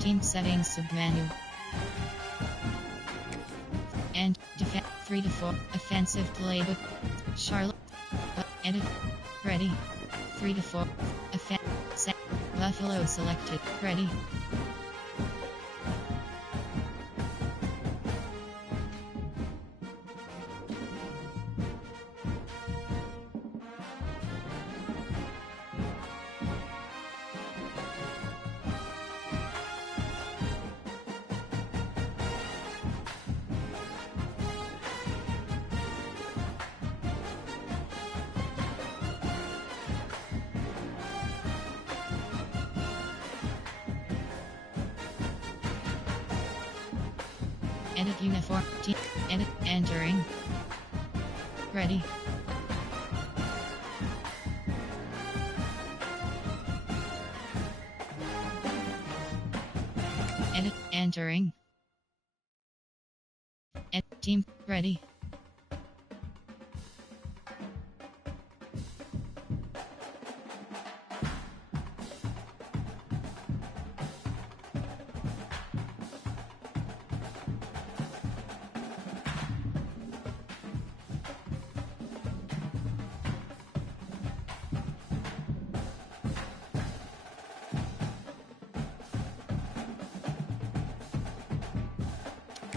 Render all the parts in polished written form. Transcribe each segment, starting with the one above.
Team settings submenu. And defense 3 to 4. Offensive playbook. Charlotte. Edit. Ready. 3 to 4. Set. Buffalo selected. Ready. Edit uniform. Team. Edit. Entering. Ready. Edit. Entering. Edit. Team. Ready.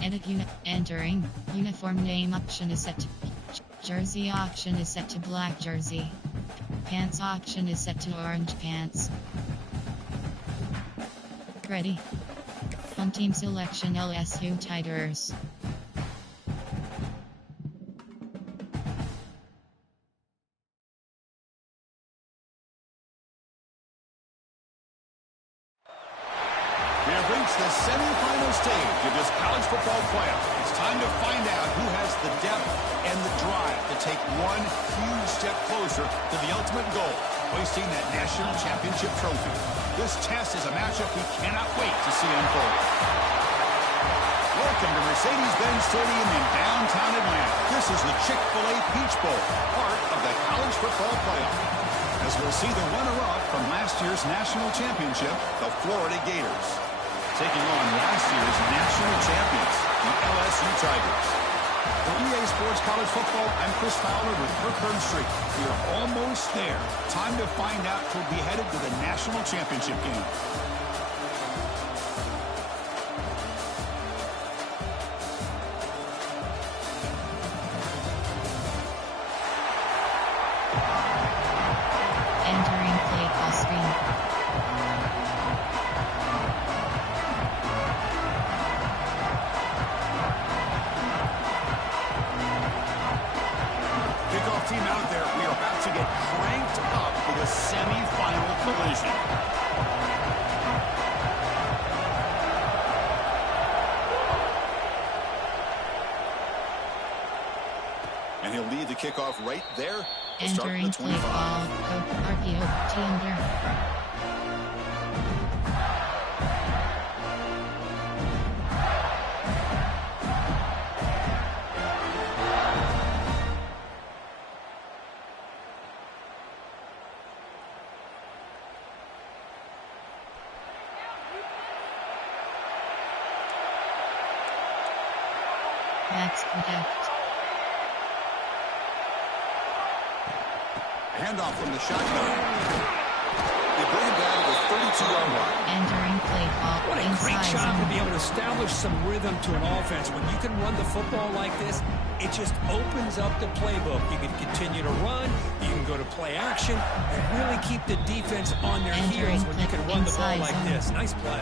Edit entering. Uniform name option is set to jersey option is set to black jersey. Pants option is set to orange pants. Ready. Home team selection LSU Tigers. We have reached the semifinal stage of this college football playoff. It's time to find out who has the depth and the drive to take one huge step closer to the ultimate goal, hoisting that national championship trophy. This test is a matchup we cannot wait to see unfold. Welcome to Mercedes-Benz Stadium in downtown Atlanta. This is the Chick-fil-A Peach Bowl, part of the college football playoff. As we'll see the runner-up from last year's national championship, the Florida Gators, taking on last year's national champions, the LSU Tigers. For EA Sports College Football, I'm Chris Fowler with Kirkland Street. We are almost there. Time to find out who'll be headed to the national championship game. Entering play call screen. Kickoff team out there. We are about to get cranked up for the semi-final collision. And he'll lead the kickoff right there. We'll start from Entering the play 25. call. Go RPO. Teander. Max protect. Handoff from the shotgun. They bring it down to the 32-yard line. Entering play call. What a great Inside job to zone. be able to establish some rhythm to an offense. When you can run the football like this, it just opens up the playbook. You can continue to run, you can go to play action, and really keep the defense on their Entering heels when you can run the ball inside like zone. this. Nice play.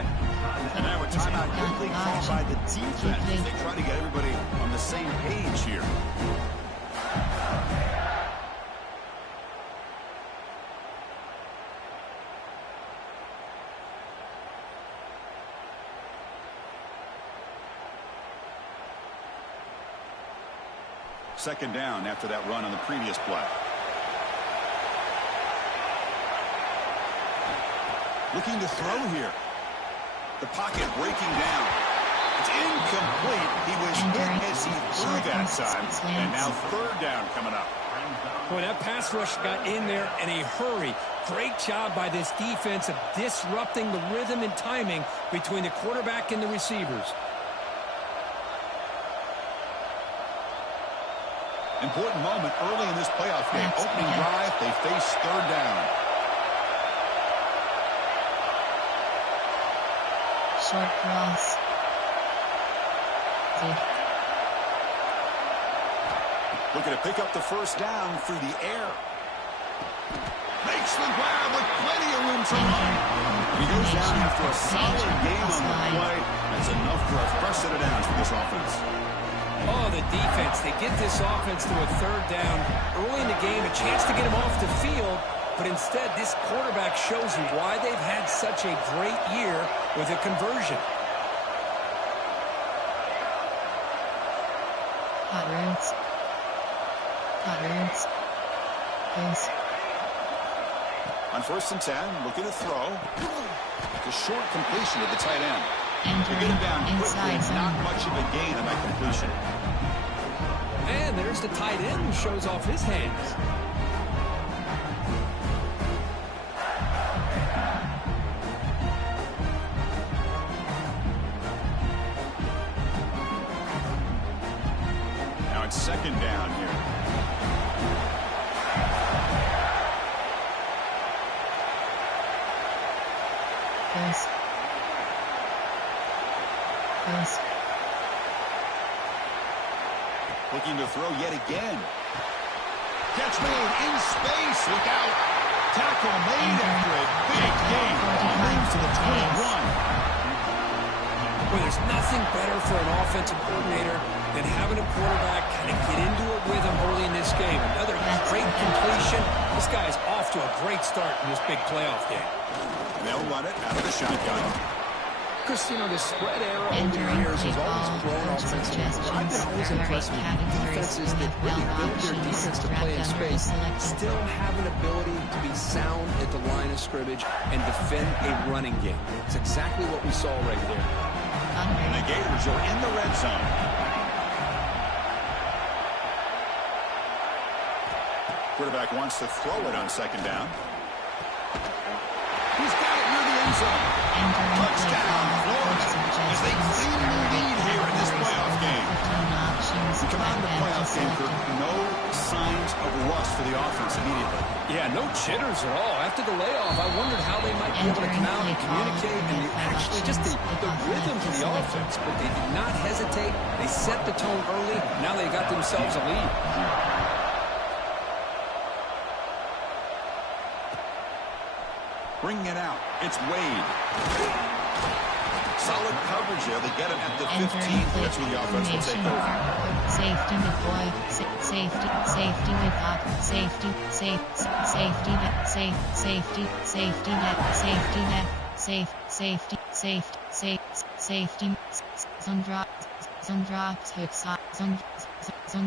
And now a timeout quickly called by the defense as they try to get everybody on the same page here. Second down after that run on the previous play. Looking to throw here. The pocket breaking down. It's incomplete. He was hit as he threw that time. And now third down coming up. Boy, that pass rush got in there in a hurry. Great job by this defense of disrupting the rhythm and timing between the quarterback and the receivers. Important moment early in this playoff game. Opening drive, they face third down. Short cross. Looking to pick up the first down through the air. Makes the grab with plenty of room to run. He goes down after a solid game on the play. That's enough for a fresh set of downs for this offense. Oh, the defense. They get this offense to a third down early in the game, a chance to get him off the field, but instead this quarterback shows you why they've had such a great year with a conversion. Hot routes. Yes. On 1st and 10, looking to throw. The short completion to the tight end. To get him down quickly, not much of a gain on that completion. And there's the tight end who shows off his hands. Now it's 2nd down here. Yes. Looking to throw yet again. Catch made in space. Look out. Tackle made after a big gain. Moves to the 21. Well, there's nothing better for an offensive coordinator than having a quarterback kind of get into a rhythm early in this game. Another great completion. This guy is off to a great start in this big playoff game. And they'll run it out of the shotgun. Chris, you know, the spread era over the years has always grown offensively. I've been always impressed with defenses that really build their defense to play in space, still have an ability to be sound at the line of scrimmage and defend a running game. It's exactly what we saw right there. And the Gators are in the red zone. Quarterback wants to throw it on 2nd down. He's got it near the end zone. Touchdown, Florida, as they claim the lead here in this playoff game. We come out of the playoff game for no signs of rust for the offense immediately. Yeah, no jitters at all. After the layoff, I wondered how they might be able to come out and communicate and actually just the rhythm to the offense. But they did not hesitate. They set the tone early. Now they got themselves a lead. Bringing it out. It's Wade. Solid coverage there. They get it at the 15. That's where the offense will take over. Safety McCoy. Safety McCoy. Safety net. Safety net. Safety. Some drops. Hooks. Some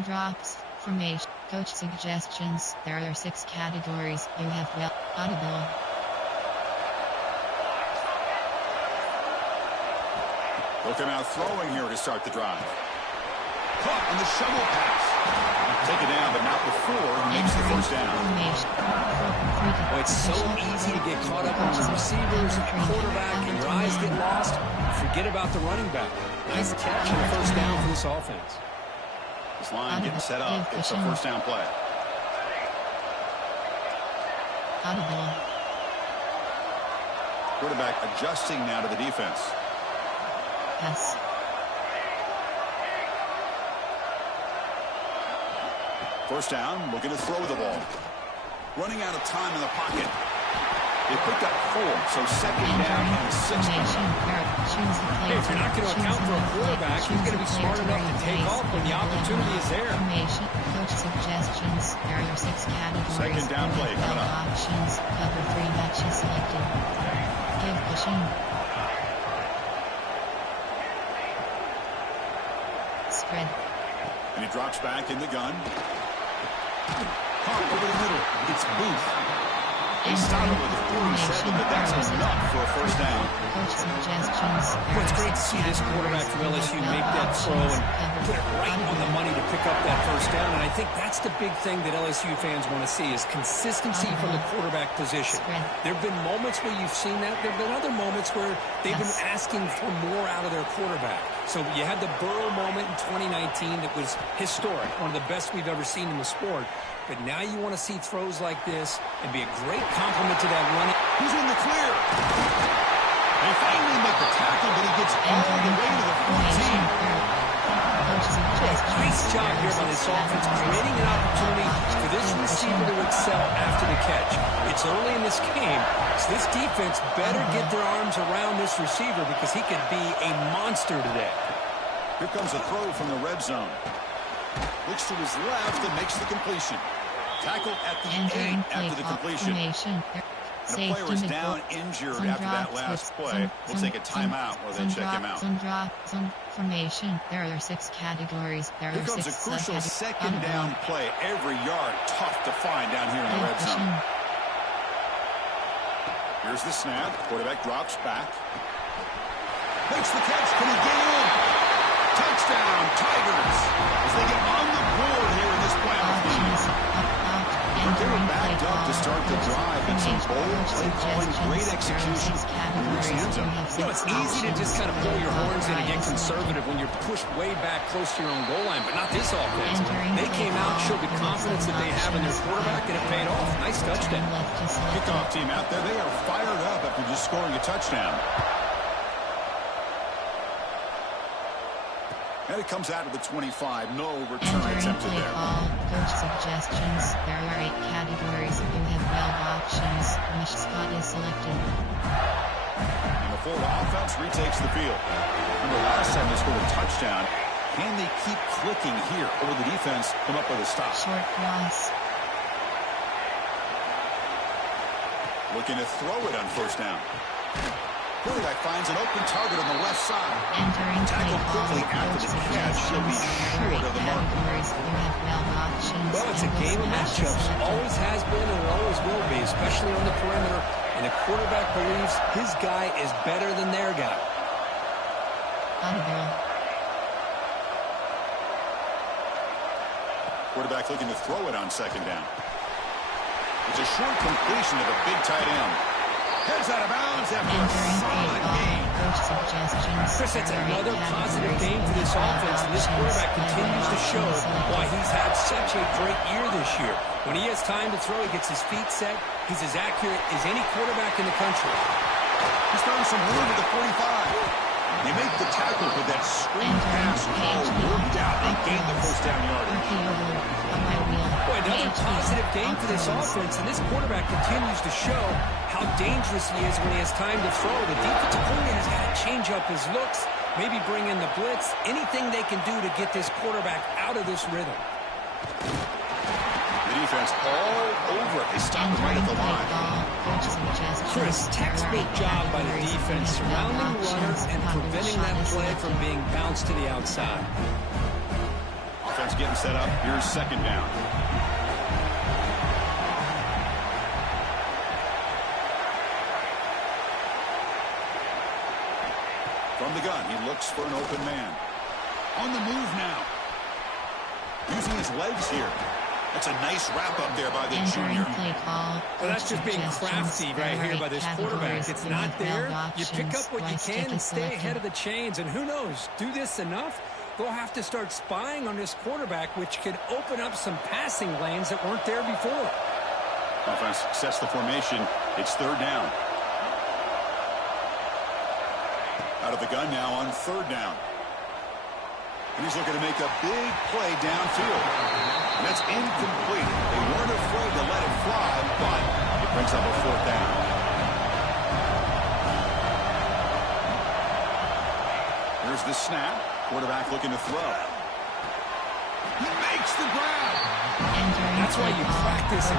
drops. Formation. Coach suggestions. There are 6 categories. You have audible. They'll come out throwing here to start the drive. Caught on the shovel pass. Take it down, but not before he makes the first down. Oh, it's so easy to get caught up on the receivers, quarterback, and your eyes get lost. Forget about the running back. Nice catch and a first down for this offense. This line getting set up. It's a first down play. Audible. Quarterback adjusting now to the defense. Yes. First down, looking to throw the ball. Running out of time in the pocket. They picked up 4, so 2nd down and 6. Hey, if you're not going to account for a quarterback, he's going to be smart enough to take off when the opportunity is there. Coach suggestions. There are 6 categories. 2nd down play coming up. Options. Cover 3 matches selected. Give pushing. Spread. And he drops back in the gun. Caught over the middle. It's Booth. They stop it with 47, but that's enough for a first down. Coach suggestions. Well, it's great to see this quarterback from LSU make that throw and put it right on the money to pick up that first down. And I think that's the big thing that LSU fans want to see is consistency from the quarterback position. There have been moments where you've seen that. There have been other moments where they've been asking for more out of their quarterback. So you had the Burrow moment in 2019 that was historic, one of the best we've ever seen in the sport. But now you want to see throws like this and be a great compliment to that running. He's in the clear. They finally make the tackle, but he gets all the way to the 14. Nice job here by this offense, creating an opportunity for this receiver to excel after the catch. It's early in this game, so this defense better get their arms around this receiver because he could be a monster today. Here comes a throw from the red zone. Looks to his left and makes the completion. Tackle at the 8 after the completion. And the player is down injured after that last play. We'll take a timeout while they check him out. Formation. There are 6 categories. Here comes a crucial second down play. Every yard tough to find down here in the red zone. Here's the snap. Quarterback drops back. Makes the catch. Can he get in? Touchdown, Tigers. As they get on the board here in this playoff game. They were backed up to start the drive and some bold play calling, great execution. You know, it's easy to just kind of blow your horns in and get conservative when you're pushed way back close to your own goal line, but not this offense. They came out and showed the confidence that they have in their quarterback, and it paid off. Nice touchdown. Kickoff team out there. They are fired up after just scoring a touchdown. And it comes out of the 25. No return attempted there. Coach suggestions. There are 8 categories. You have 12 options. Which spot is selected? And the Florida offense retakes the field. Remember last time they scored a touchdown. Can they keep clicking here? Or will the defense come up with a stop? Short cross. Looking to throw it on first down. Quarterback finds an open target on the left side. Tackled quickly after the catch. He'll be short of the mark. Well, it's a game of matchups. Always has been and it always will be, especially on the perimeter. And the quarterback believes his guy is better than their guy. Quarterback looking to throw it on second down. It's a short completion to the big tight end. Heads out of bounds after a solid game. Chris, it's another positive game for this offense, and this quarterback continues to show why he's had such a great year this year. When he has time to throw, he gets his feet set. He's as accurate as any quarterback in the country. He's throwing some room at the 45. They make the tackle with that screen pass all worked out. They gain the first down yardage. Boy, another positive game for this offense, and this quarterback continues to show how dangerous he is when he has time to throw. The defensive coordinator's got to change up his looks, maybe bring in the blitz, anything they can do to get this quarterback out of this rhythm. The defense all over it. They stop him right at the line. Chris, textbook job by the defense, surrounding the runner and preventing that play from being bounced to the outside. Offense getting set up. Here's second down. From the gun, he looks for an open man. On the move now. Using his legs here. That's a nice wrap-up there by the junior. Well, that's just being crafty right here by this quarterback. It's not there. You pick up what you can and stay ahead of the chains. And who knows, do this enough, they'll have to start spying on this quarterback, which could open up some passing lanes that weren't there before. Offense sets the formation. It's third down. Out of the gun now on third down. And he's looking to make a big play downfield. And that's incomplete. They weren't afraid to let it fly, but it brings up a fourth down. Here's the snap. Quarterback looking to throw. He makes the grab. That's why you practice and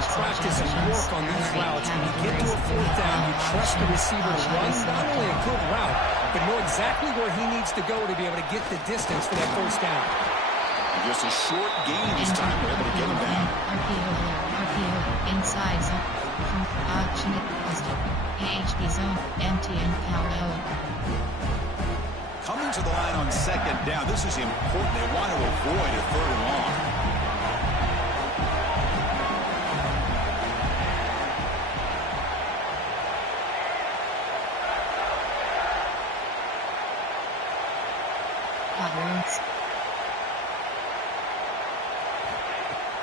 work on these routes. When you get to a fourth down, you trust the receiver to run not only a good route, but know exactly where he needs to go to be able to get the distance for that first down. And just a short gain this time. We're able to get him down. RPO inside zone. Option PHP zone, empty and power O. Coming to the line on second down. This is important. They want to avoid a third and long.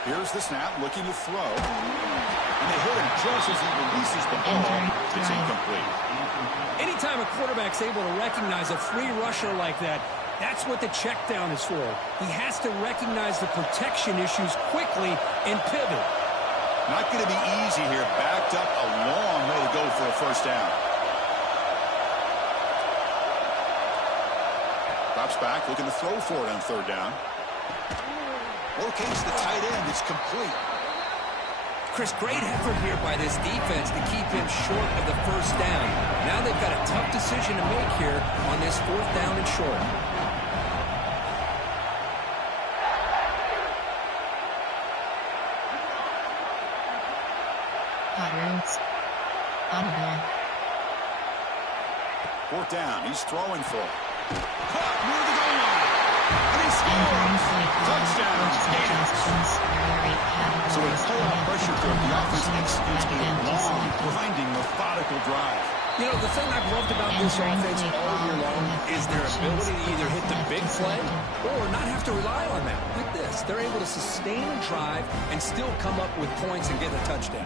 Here's the snap, looking to throw. And they hit him just as he releases the ball. It's incomplete. Anytime a quarterback's able to recognize a free rusher like that, that's what the check down is for. He has to recognize the protection issues quickly and pivot. Not going to be easy here. Backed up a long way to go for a first down. Drops back, looking to throw for it on third down. Locates the tight end. It's complete. Chris, great effort here by this defense to keep him short of the first down. Now they've got a tough decision to make here on this fourth down and short. Fourth down. He's throwing for it. Caught near the goal line. And he scores. Touchdown. So with playoff pressure to the offense executes a long, grinding, methodical drive. You know, the thing I've loved about this offense all year long is their ability to either hit the big play or not have to rely on that. Like this, they're able to sustain a drive and still come up with points and get a touchdown.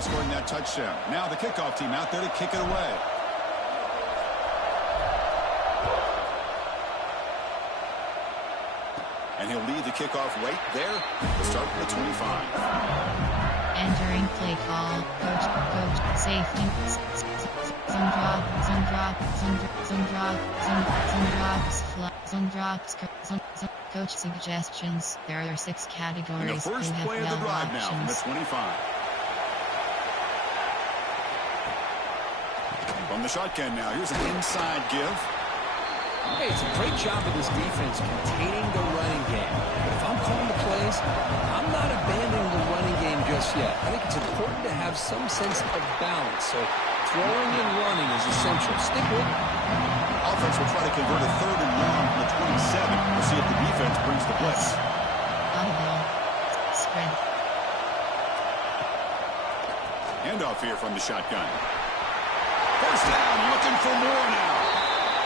Scoring that touchdown. Now the kickoff team out there to kick it away. And he'll lead the kickoff right there to start from the 25. Entering play call. Coach, safety. Zone drops. Coach suggestions. There are 6 categories. And the first play of the drive now from the 25. From the shotgun now, here's an inside give. Hey, it's a great job of this defense containing the running game. But if I'm calling the plays, I'm not abandoning the running game just yet. I think it's important to have some sense of balance. So throwing and running is essential. Stick with it. Offense will try to convert a third and long from the 27. We'll see if the defense brings the blitz. Spread. Handoff here from the shotgun. First down, looking for more now.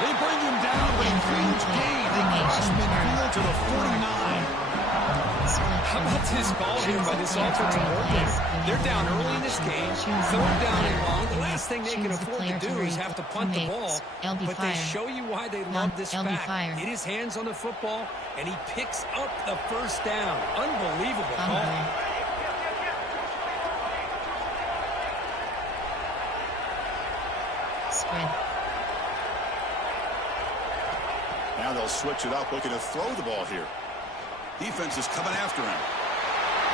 They bring him down, but a huge gain. They cross midfield to the 49. How about this ball here by this offensive coordinator? They're down early in this game, third down and long. The last thing they can afford to do is have to punt the ball, but they show you why they love this back. Get his hands on the football, and he picks up the first down. Unbelievable call. Now they'll switch it up, looking to throw the ball here. Defense is coming after him.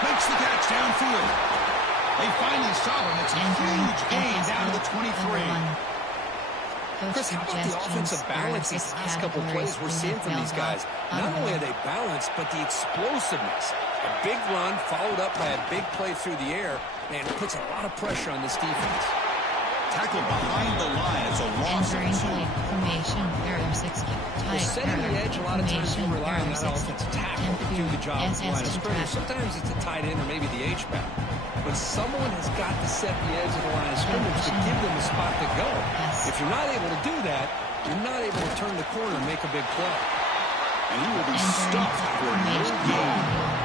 Makes the catch downfield. They finally saw him. It's a huge gain down to the 23. Chris, how about the offensive balance these last couple plays we're seeing from these guys? Not only are they balanced, but the explosiveness. A big run followed up by a big play through the air, and it puts a lot of pressure on this defense. Tackled behind the line. It's a loss of 2. Formation. There are 6 Well, setting the edge, a lot of times you rely on that offensive tackle to do the job at the line of scrimmage. Sometimes it's a tight end or maybe the H-back. But someone has got to set the edge of the line of scrimmage to give them a spot to go. If you're not able to do that, you're not able to turn the corner and make a big play. And he will be stuffed for no gain.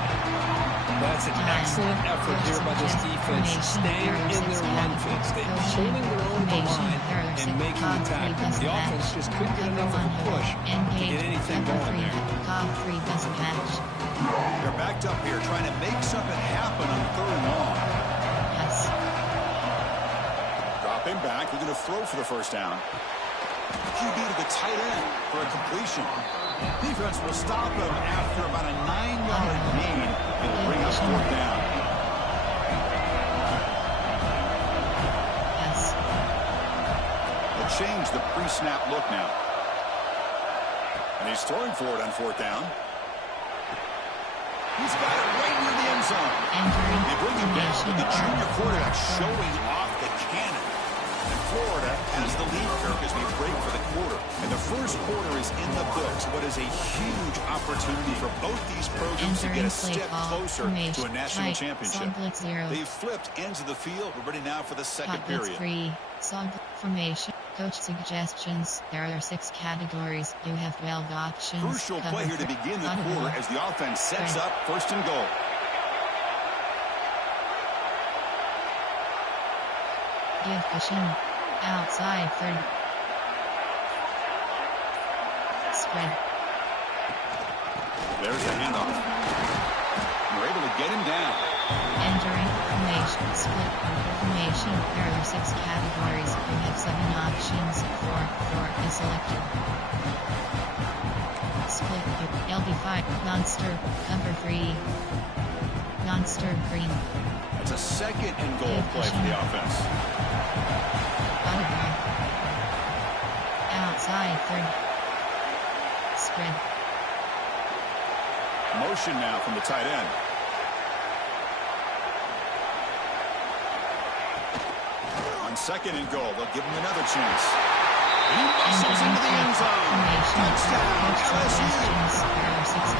That's an excellent effort here by this defense, staying in their run fits. They're holding their own the line and making the tackle. The offense just couldn't get enough of a push to get anything going there. They're backed up here trying to make something happen on third and long. Drop him back. They're going to throw for the first down. QB to the tight end for a completion. Defense will stop him after about a 9-yard gain. It'll bring up fourth down. A change the pre-snap look now. And he's throwing for it on 4th down. He's got it right near the end zone. They bring him down with the junior quarterback showing off the cannon. And Florida has the lead, Kirk, as we break for the quarter. And the first quarter is in the books. What is a huge opportunity for both these programs to get a step closer to a national championship. They've flipped ends of the field. We're ready now for the second period. Song formation. Coach suggestions. There are 6 categories. You have 12 options. Crucial play here to begin the quarter as the offense sets up 1st and goal. Give cushion. Outside 3rd. Spread. There's the handoff. We're able to get him down. Entering formation. Split formation. There are 6 categories. You have 7 options. 4 is selected. Split. LB5. Monster. Cover 3. Monster green. That's a 2nd and goal play for the offense. Audible. Outside 3rd. Spread. Motion now from the tight end. On 2nd and goal, they'll give him another chance. He muscles into the end zone. Touchdown, LSU.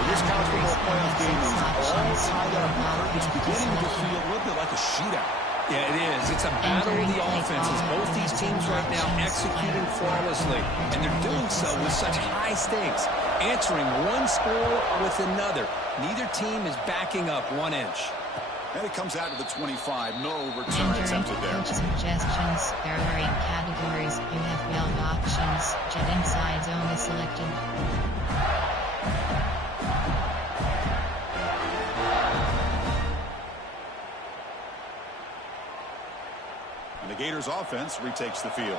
This college football playoff game is all tied up. It's beginning to feel a little bit like a shootout. Yeah, it is. It's a battle of the offenses. Both these teams right now executing flawlessly, and they're doing so with such high stakes, answering one score with another. Neither team is backing up 1 inch. And it comes out to the 25. No return attempted there. Coach suggestions. There are 8 categories. You have 12 options. Jet inside zone is selected. And the Gators offense retakes the field.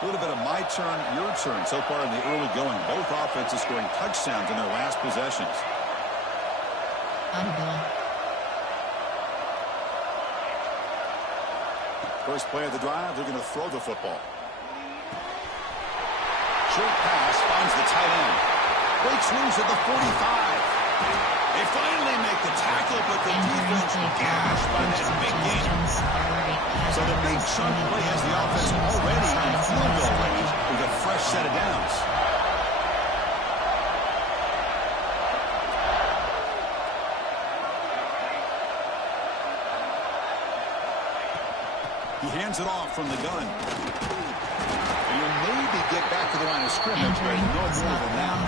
A little bit of my turn, your turn so far in the early going. Both offenses scoring touchdowns in their last possessions. Audible. First play of the drive, they're going to throw the football. Short pass finds the tight end. Breaks loose at the 45. They finally make the tackle, but the defense gashed by that big gain. So the big chunk play has the offense already in field goal range with a fresh set of downs. He hands it off from the gun. And he'll maybe get back to the line of scrimmage, but no more than that.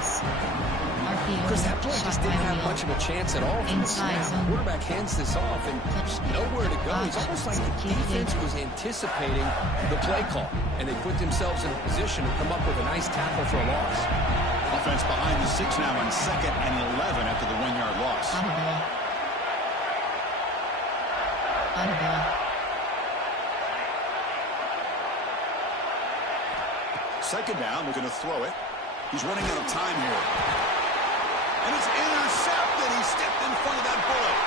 Because that play just didn't have much of a chance at all from the snap. Quarterback hands this off and there's nowhere to go. It's almost like the defense was anticipating the play call, and they put themselves in a position to come up with a nice tackle for a loss. Offense behind the 6 now on 2nd and 11 after the 1-yard loss. Audible. Second down, they're going to throw it. He's running out of time here. And it's intercepted. He stepped in front of that bullet.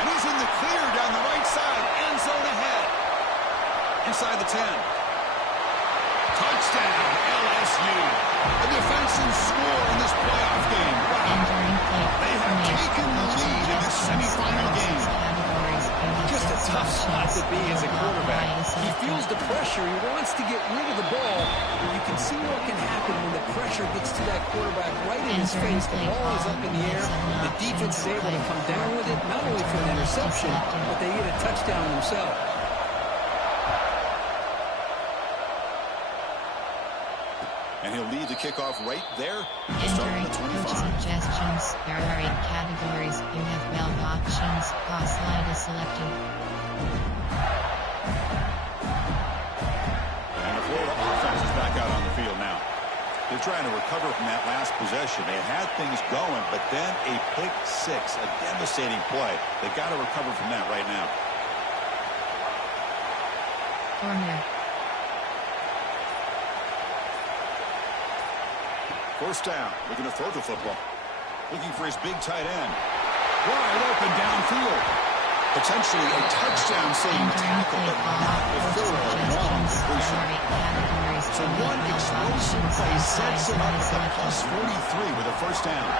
And he's in the clear down the right side. End zone ahead. Inside the 10. Touchdown, LSU. A defensive score in this playoff game. Wow. They have taken the lead in this semifinal game. Just a tough spot to be as a quarterback. He feels the pressure. He wants to get rid of the ball. But you can see what can happen when the pressure gets to that quarterback right in his face. The ball is up in the air. The defense is able to come down with it, not only for an interception, but they get a touchdown themselves. And he'll lead the kickoff right there. Entering coach suggestions. There are 8 categories. You have 12 options. Pass line is selected. And the Florida offense is back out on the field now. They're trying to recover from that last possession. They had things going, but then a pick 6, a devastating play. They got to recover from that right now. Corner. First down. They're going to throw the football. Looking for his big tight end. Wide open downfield. Potentially a touchdown-saving tackle, but not before a long completion. So one explosive play sets him up at the plus 43 with a first down.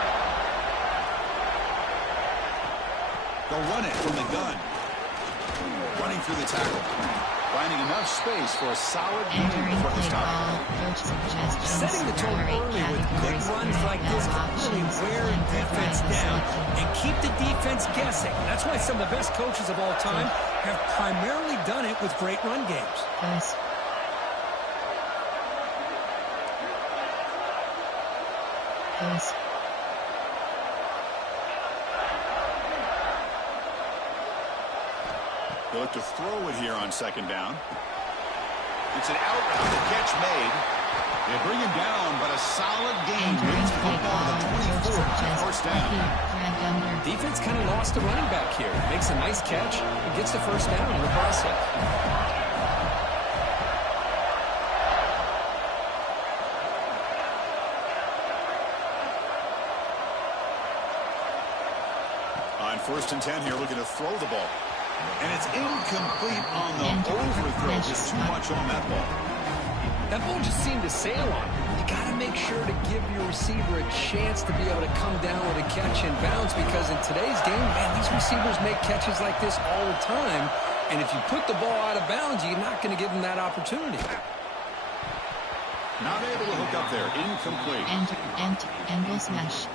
They'll run it from the gun. Running through the tackle. Finding enough space for a solid gain before the stop. Setting the tone early with good runs like this to really wear defense down and keep the defense guessing. That's why some of the best coaches of all time have primarily done it with great run games. They look to throw it here on second down. It's an out route, the catch made. They bring him down, but a solid gain brings the football to the 24 on first down. Defense kind of lost the running back here. Makes a nice catch and gets the first down in the process. On 1st and 10 here, looking to throw the ball. And it's incomplete on the overthrow. Just too much on that ball. That ball just seemed to sail on. You got to make sure to give your receiver a chance to be able to come down with a catch and bounce, because in today's game, man, these receivers make catches like this all the time. And if you put the ball out of bounds, you're not going to give them that opportunity. Not able to hook up there. Incomplete. Angle smash.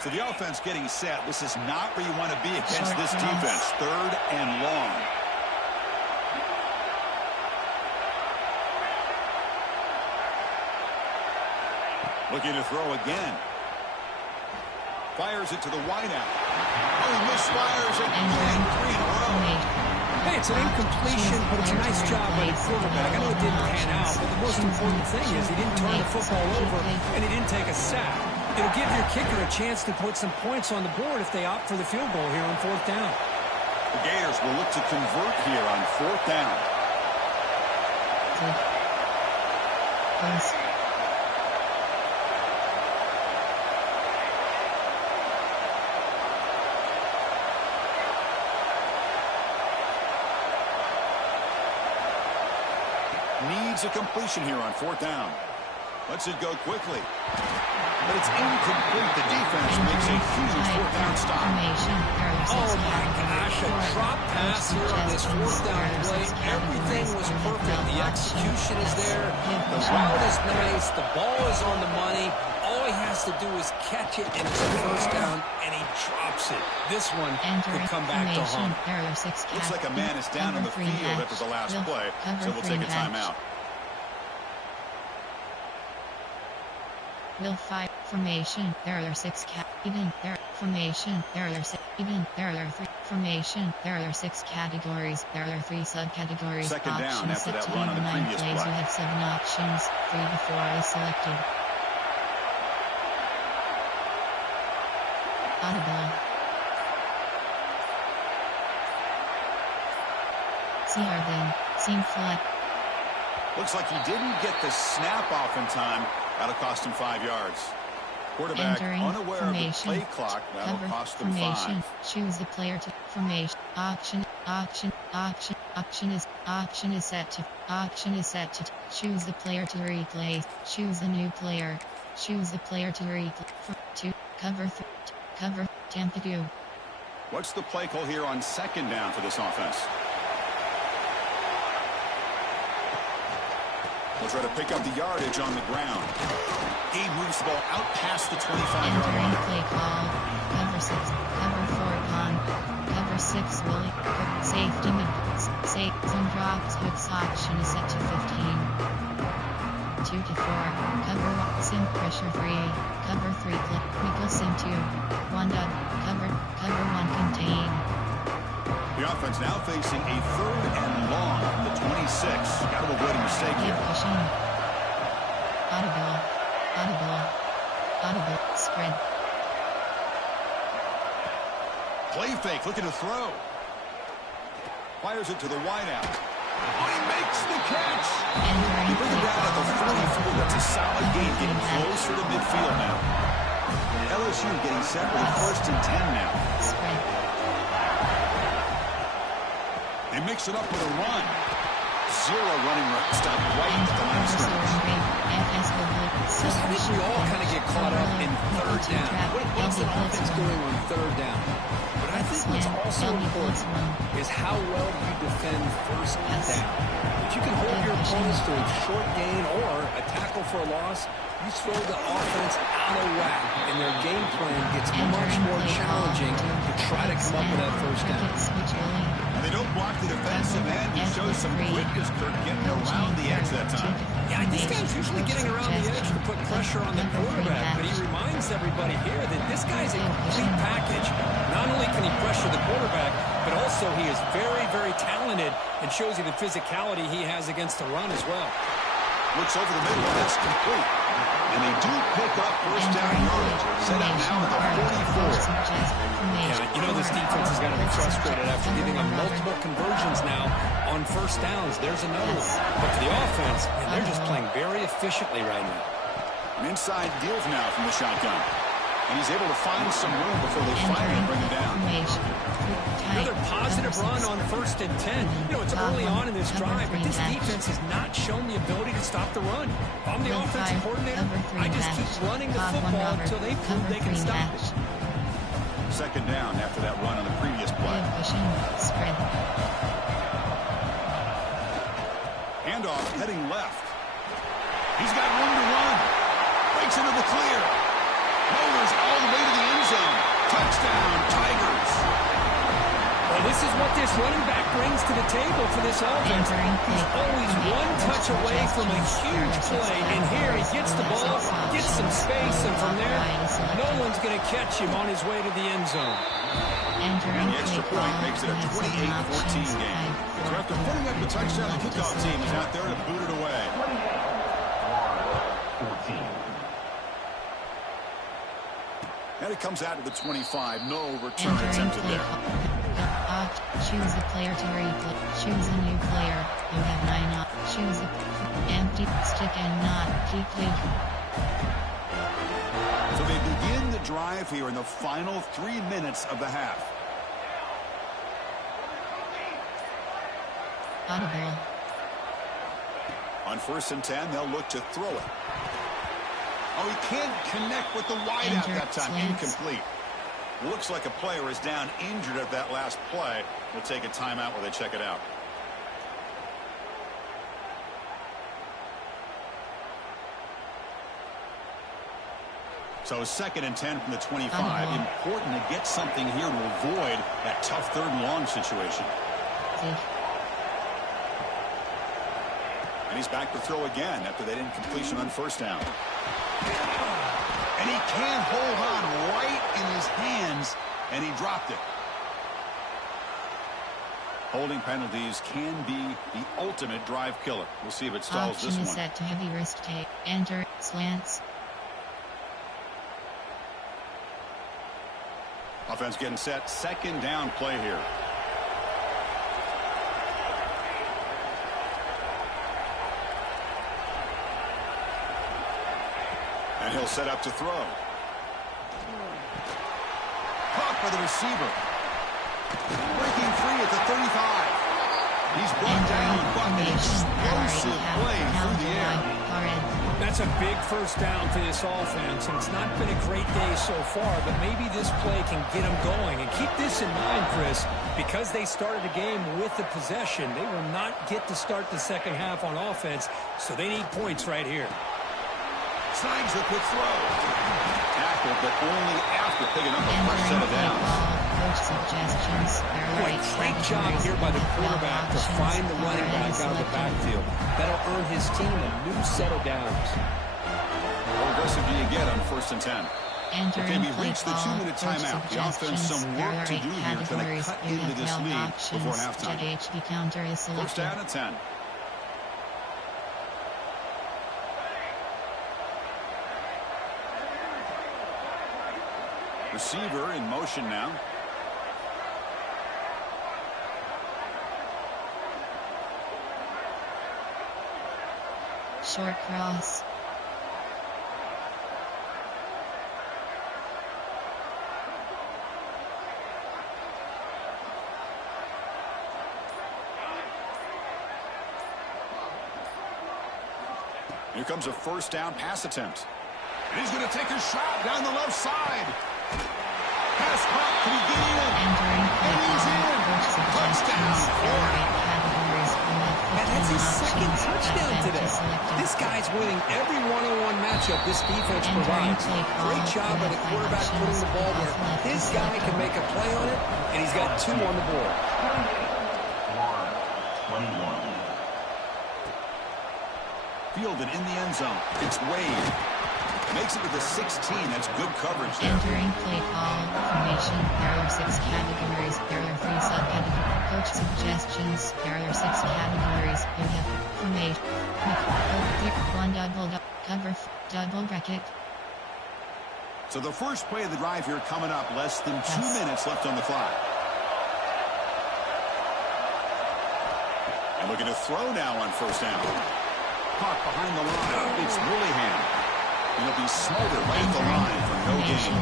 So the offense getting set. This is not where you want to be against this defense. 3rd and long. Looking to throw again. Fires it to the wideout. Oh, misfires it. 3 in a row. Hey, it's an incompletion, but it's a nice job by the quarterback. I know it didn't pan out, but the most important thing is he didn't turn the football over and he didn't take a sack. It'll give your kicker a chance to put some points on the board if they opt for the field goal here on 4th down. The Gators will look to convert here on 4th down. Needs a completion here on 4th down. Lets it go quickly. But it's incomplete. The defense makes a huge 4th down stop. Oh my gosh, a drop pass here on this 4th down play. Everything was perfect. The execution is there. The route is nice. The ball is on the money. All he has to do is catch it, and it's a first down, and he drops it. This one could come back to haunt. Looks like a man is down on the field after the last play, so we'll take a timeout. Will 5 formation. There are 6 even there formation. There are 6 even there are 3 formation. There are 6 categories. There are 3 subcategories. Second down after that run on the previous play. You have 7 options. 3 before is selected. Audible. See Harbin. Seam flat. Looks like he didn't get the snap off in time. That'll cost him 5 yards. Quarterback unaware of the play clock. That'll cost him 5. Choose the player to formation. Auction is set to choose the player to replace. Choose the new player. Choose the player to replace. To cover Tampa 2. What's the play call here on 2nd down for this offense? We'll try to pick up the yardage on the ground. He moves the ball out past the 25-yard line. Play call. Cover 6. Cover 4 con. Cover 6 Willie. Safety mid. Zone drops. Hooks option is set to 15. 2 to 4. Cover 1. Sim pressure 3. Cover 3 clip. Nickel sim 2. 1 dot. Cover 1 contain. The offense now facing a 3rd and long from the 26. Got to avoid a mistake here. Audible. Spread. Play fake, looking to throw. Fires it to the wideout. Oh, he makes the catch. He brings it down at the 44. That's a solid gain, getting closer to midfield now. LSU getting set for the 1st and 10 now. Spread. They mix it up with a run. zero running room. Stop right at the line of scrimmage. I think we all kind of get caught up in third down. What's the offense doing on third down? But I think what's also important is how well you defend first down. If you can hold your opponents to a short gain or a tackle for a loss, you throw the offense out of whack, and their game plan gets much more challenging to try to come up with that first down. They don't block the defensive end. He shows some quickness, Kirk, getting around the edge that time. Yeah, this guy's usually getting around the edge to put pressure on the quarterback, but he reminds everybody here that this guy's a complete package. Not only can he pressure the quarterback, but also he is very, very talented and shows you the physicality he has against the run as well. Looks over the middle, and that's complete. And they do pick up first down yardage. Set up now at the 44. Yeah, you know this defense has got to be frustrated after giving them multiple conversions now on first downs. There's another one. But for the offense, man, they're just playing very efficiently right now. An inside deal now from the shotgun. And he's able to find some room before they finally bring him down. Another positive run on 1st and 10. You know, it's early on in this drive, but this defense has not shown the ability to stop the run. If I'm the offensive coordinator, I just keep running the football until they prove they can stop it. Second down after that run on the previous play. Handoff heading left. He's got room to run. Breaks into the clear. Rollers all the way to the end zone. Touchdown, Tigers. Well, this is what this running back brings to the table for this offense. He's always one touch away from a huge play, and here he gets the ball, gets some space, and from there, no one's going to catch him on his way to the end zone. And the extra point makes it a 28-14 game. So after putting up the touchdown, the kickoff team is out there to boot it away. 14. And it comes out to the 25. No return attempted there. Choose a player to replay. Choose a new player. You have 9 up. Choose a empty stick and not deeply. So they begin the drive here in the final 3 minutes of the half. Audible. On 1st and 10, they'll look to throw it. Oh, he can't connect with the wideout that time. Incomplete. Looks like a player is down injured at that last play. We'll take a timeout while they check it out. So 2nd and 10 from the 25. Important to get something here to avoid that tough 3rd and long situation. And he's back to throw again after that incompletion on 1st down. And he can't hold on right in his hands, and he dropped it. Holding penalties can be the ultimate drive killer. We'll see if it stalls this one. Option is set to heavy risk take. Enter slants. Offense getting set. 2nd down play here. And he'll set up to throw. Caught by the receiver. Breaking free at the 35. He's brought down by an explosive play through the air. That's a big 1st down for this offense, and it's not been a great day so far, but maybe this play can get them going. And keep this in mind, Chris, because they started the game with the possession, they will not get to start the 2nd half on offense, so they need points right here. Signs a quick throw. Tackled, but only after picking up the first set of downs. Boy, great job here by the quarterback to find the running back out of the backfield. That'll earn his team a new set of downs. How aggressive do you get on 1st and 10? Okay, we reached the 2-minute timeout. The offense some work to do here to cut into this lead before halftime. 1st down and 10. Receiver in motion now. Short cross. Here comes a first down pass attempt. And he's going to take a shot down the left side. Pass caught. Can he get in? Entering And he's in. Touchdown. And that's his second touchdown today. This guy's winning every one-on-one matchup this defense provides. Great job by the quarterback putting the ball where his guy can make a play on it, and he's got 2 on the board. 21. Fielded in the end zone. It's Wade. Makes it to the 16. That's good coverage there. Entering play call formation. There are 6 categories. There are 3 subcategories. Coach suggestions. There are 6 categories. You have formation. One double cover. Double bracket. So the first play of the drive here coming up. Less than 2 minutes left on the clock. And looking to throw now on first down. Caught behind the line. It's Willingham. And he'll be smothered right at the line for no gain.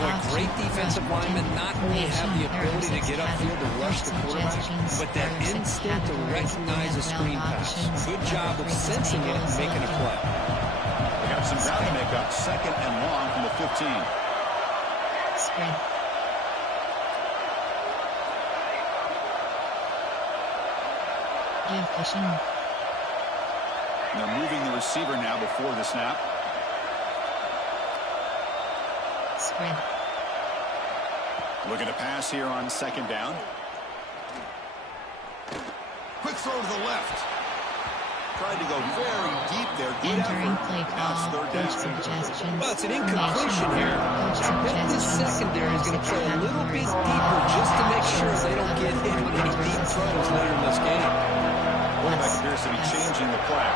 Boy, great defensive linemen not only have the ability to get upfield to rush the quarterback, but that instinct to recognize a screen pass. Good job of sensing it and making a play. They got some ground to make up. 2nd and long from the 15. Spread. Give cushion. They're moving the receiver now before the snap. Spread. Looking to pass here on 2nd down. Quick throw to the left. Tried to go very deep there. Good Entering effort. play Now it's call. 3rd Coach down. suggestions. Well, it's an incompletion here. Coach I bet this suggestions. secondary is going to play a little bit deeper just to make sure they don't get hit with any deep throws later in this game. Quarterback appears to be changing the play.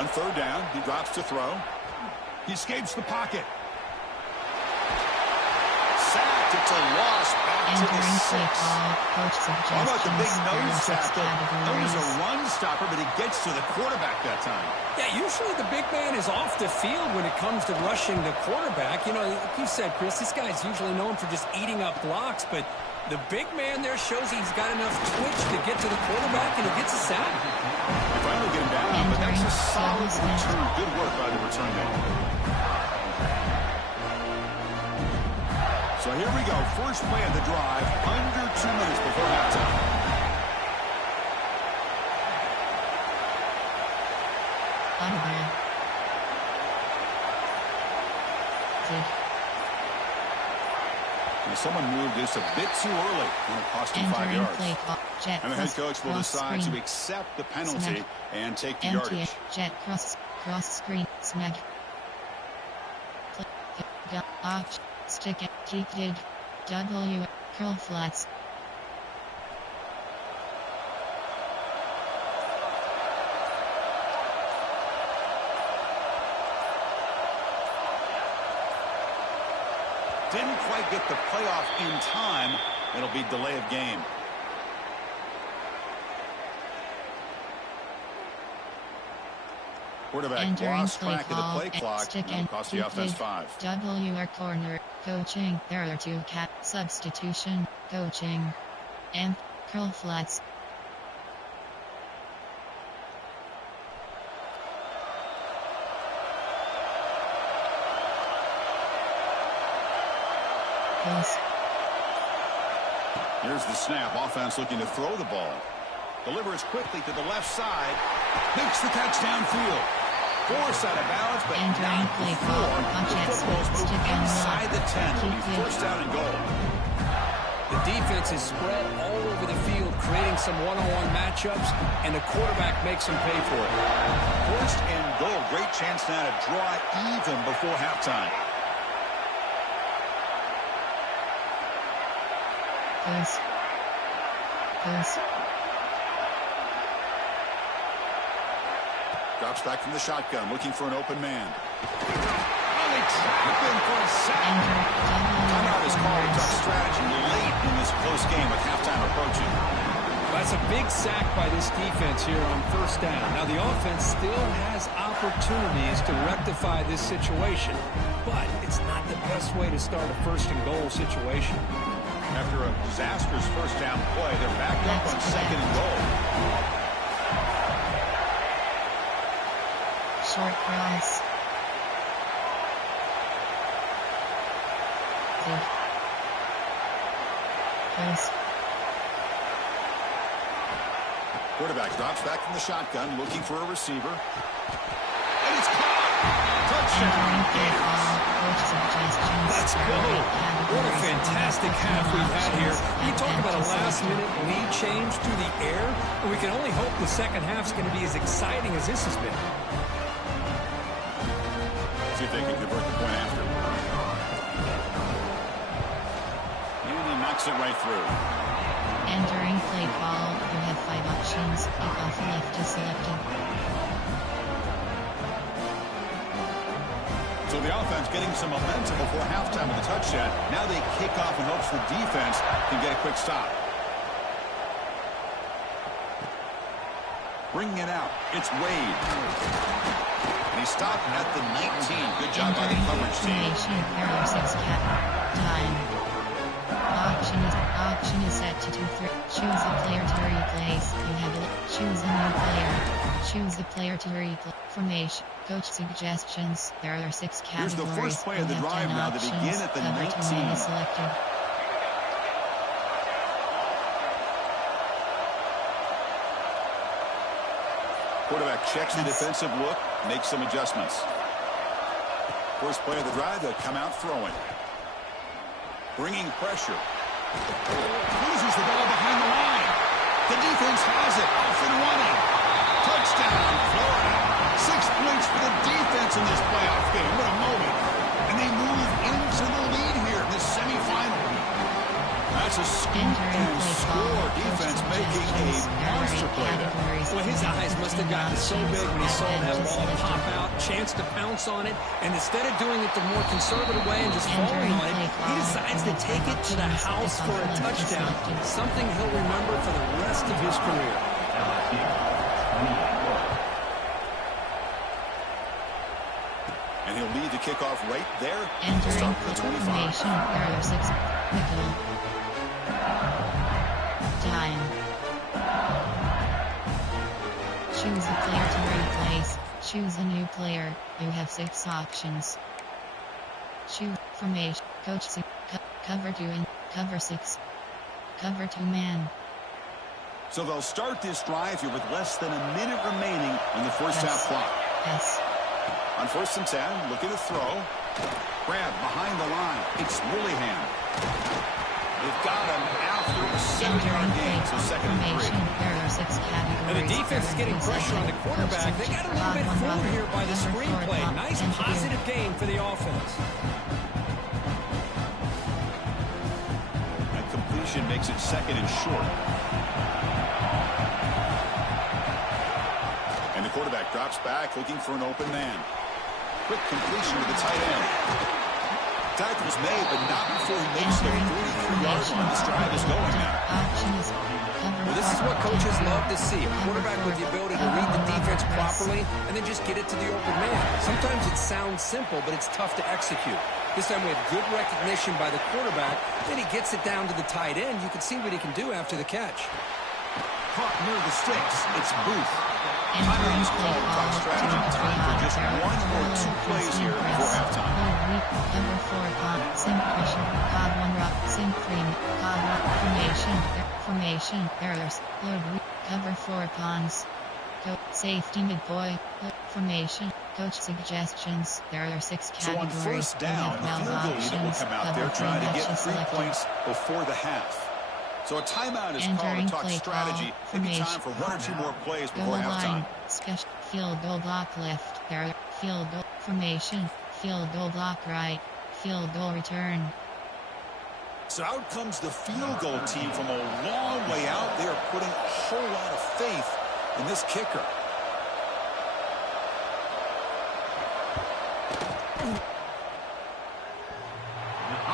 On 3rd down, he drops to throw. He escapes the pocket. Sacked. It's a loss back to the Entering 6. play call. Coach How about the big suggestions. There nose are 6 tackle? That was a categories. run stopper, but he gets to the quarterback that time. Yeah, usually the big man is off the field when it comes to rushing the quarterback. You know, like you said, Chris, this guy's usually known for just eating up blocks, but the big man there shows he's got enough twitch to get to the quarterback, and he gets a sack. They finally get him down, but that's a solid return. Good work by the return man. So here we go. First play of the drive. Under 2 minutes before halftime. Out of there. Good. And someone moved just a bit too early. And it cost him 5 Entering yards. play call. Jet And the head coach will cross decide screen. to accept the penalty Smack. and take the Empty yardage. jet cross screen smack. Option stick it did W curl flats. Didn't quite get the playoff in time. It'll be delay of game. Quarterback Entering lost play track of the call. play clock. Stick That'll and cost the offense 5. W or corner coaching. There are 2 cap substitution coaching. And curl flats. Pass. Here's the snap. Offense looking to throw the ball. Delivers quickly to the left side. Makes the catch downfield. Force out of bounds, but Entering not play before call. the Jet football's moved stick and inside the 10. It'll be Keep it. first down and goal. The defense is spread all over the field, creating some one-on-one matchups, and the quarterback makes them pay for it. First and goal. Great chance now to draw it even before halftime. Pass. Pass. Drops back from the shotgun, looking for an open man. Oh, they trap him for a sack. Enter Timeout is called. W Tough strategy late in this close game with halftime approaching. That's a big sack by this defense here on first down. Now, the offense still has opportunities to rectify this situation, but it's not the best way to start a first and goal situation. After a disastrous first down play, they're back up on second and goal. Short cross. Post. Quarterback drops back from the shotgun, looking for a receiver. And it's caught! Touchdown! Let's go! What a fantastic half we've had here. You talk about a last-minute lead change through the air, and we can only hope the second half's going to be as exciting as this has been. See if they can convert the point after. And he knocks it right through. And during play call, you have 5 options. Kickoff left is selected. So the offense getting some momentum before halftime with a touchdown. Now they kick off in hopes the defense can get a quick stop. Bringing it out. It's Wade. And he stopped at the 19. Good job by the coverage team. Error 6 cap. Time. Option is set to 2-3. Choose a player to replace. You have it. Choose a new player. Choose a player to replace. Formation. Coach suggestions. There are 6 categories. Here's the first play of the drive now. They begin at the 19. Selected. Quarterback checks the defensive look, makes some adjustments. First play of the drive, they'll come out throwing. Bringing pressure. Loses the ball behind the line. The defense has it. Off and running. Touchdown, Florida. 6 points for the defense in this playoff game. What a moment. And they move into the lead here in this semifinal. That's a scoop and score. Defense making a monster play there. Well, his eyes must have gotten so big when he saw that ball pop out, chance to pounce on it, and instead of doing it the more conservative way and just falling on it, he decides to take it to the house for a touchdown, something he'll remember for the rest of his career. And he'll lead the kickoff right there. Entering the 25. Error 6. Nickel. Time. Choose a player to replace. Choose a new player. You have 6 options. Choose formation. Coach 6. Cover 2 and cover 6. Cover 2 man. So they'll start this drive here with less than a minute remaining on the first half clock. S. On 1st and 10, looking to throw. Grab behind the line. It's Willingham. They've got him after a 7-yard gain, so second and 3. And the defense is getting pressure on the quarterback. They got a little bit fooled here by the screenplay. Nice positive gain for the offense. That completion makes it second and short. And the quarterback drops back, looking for an open man. Quick completion to the tight end. Tackle's made, but not before he makes the 43-yard line. This drive is going now. Well, this is what coaches love to see. A quarterback with the ability to read the defense properly and then just get it to the open man. Sometimes it sounds simple, but it's tough to execute. This time we have good recognition by the quarterback. Then he gets it down to the tight end. You can see what he can do after the catch. Caught near the sticks. It's Booth. Timeout is called. Clock strategy. Time for just 1 or 2 plays here before halftime. Number 4, Sim pressure, God 1 rock, Sim cream, God rock, formation, errors, load, cover 4 pawns, go, safety mid-boy, formation, coach suggestions, there are 6 categories. So on first down, the field goal unit will come out there trying to get 3 points before the half. So a timeout is called to talk strategy. Maybe time for 1 or 2 more plays before halftime. Special field goal block left, there, field goal, formation, field goal block right, field goal return. So out comes the field goal team from a long way out. They are putting a whole lot of faith in this kicker.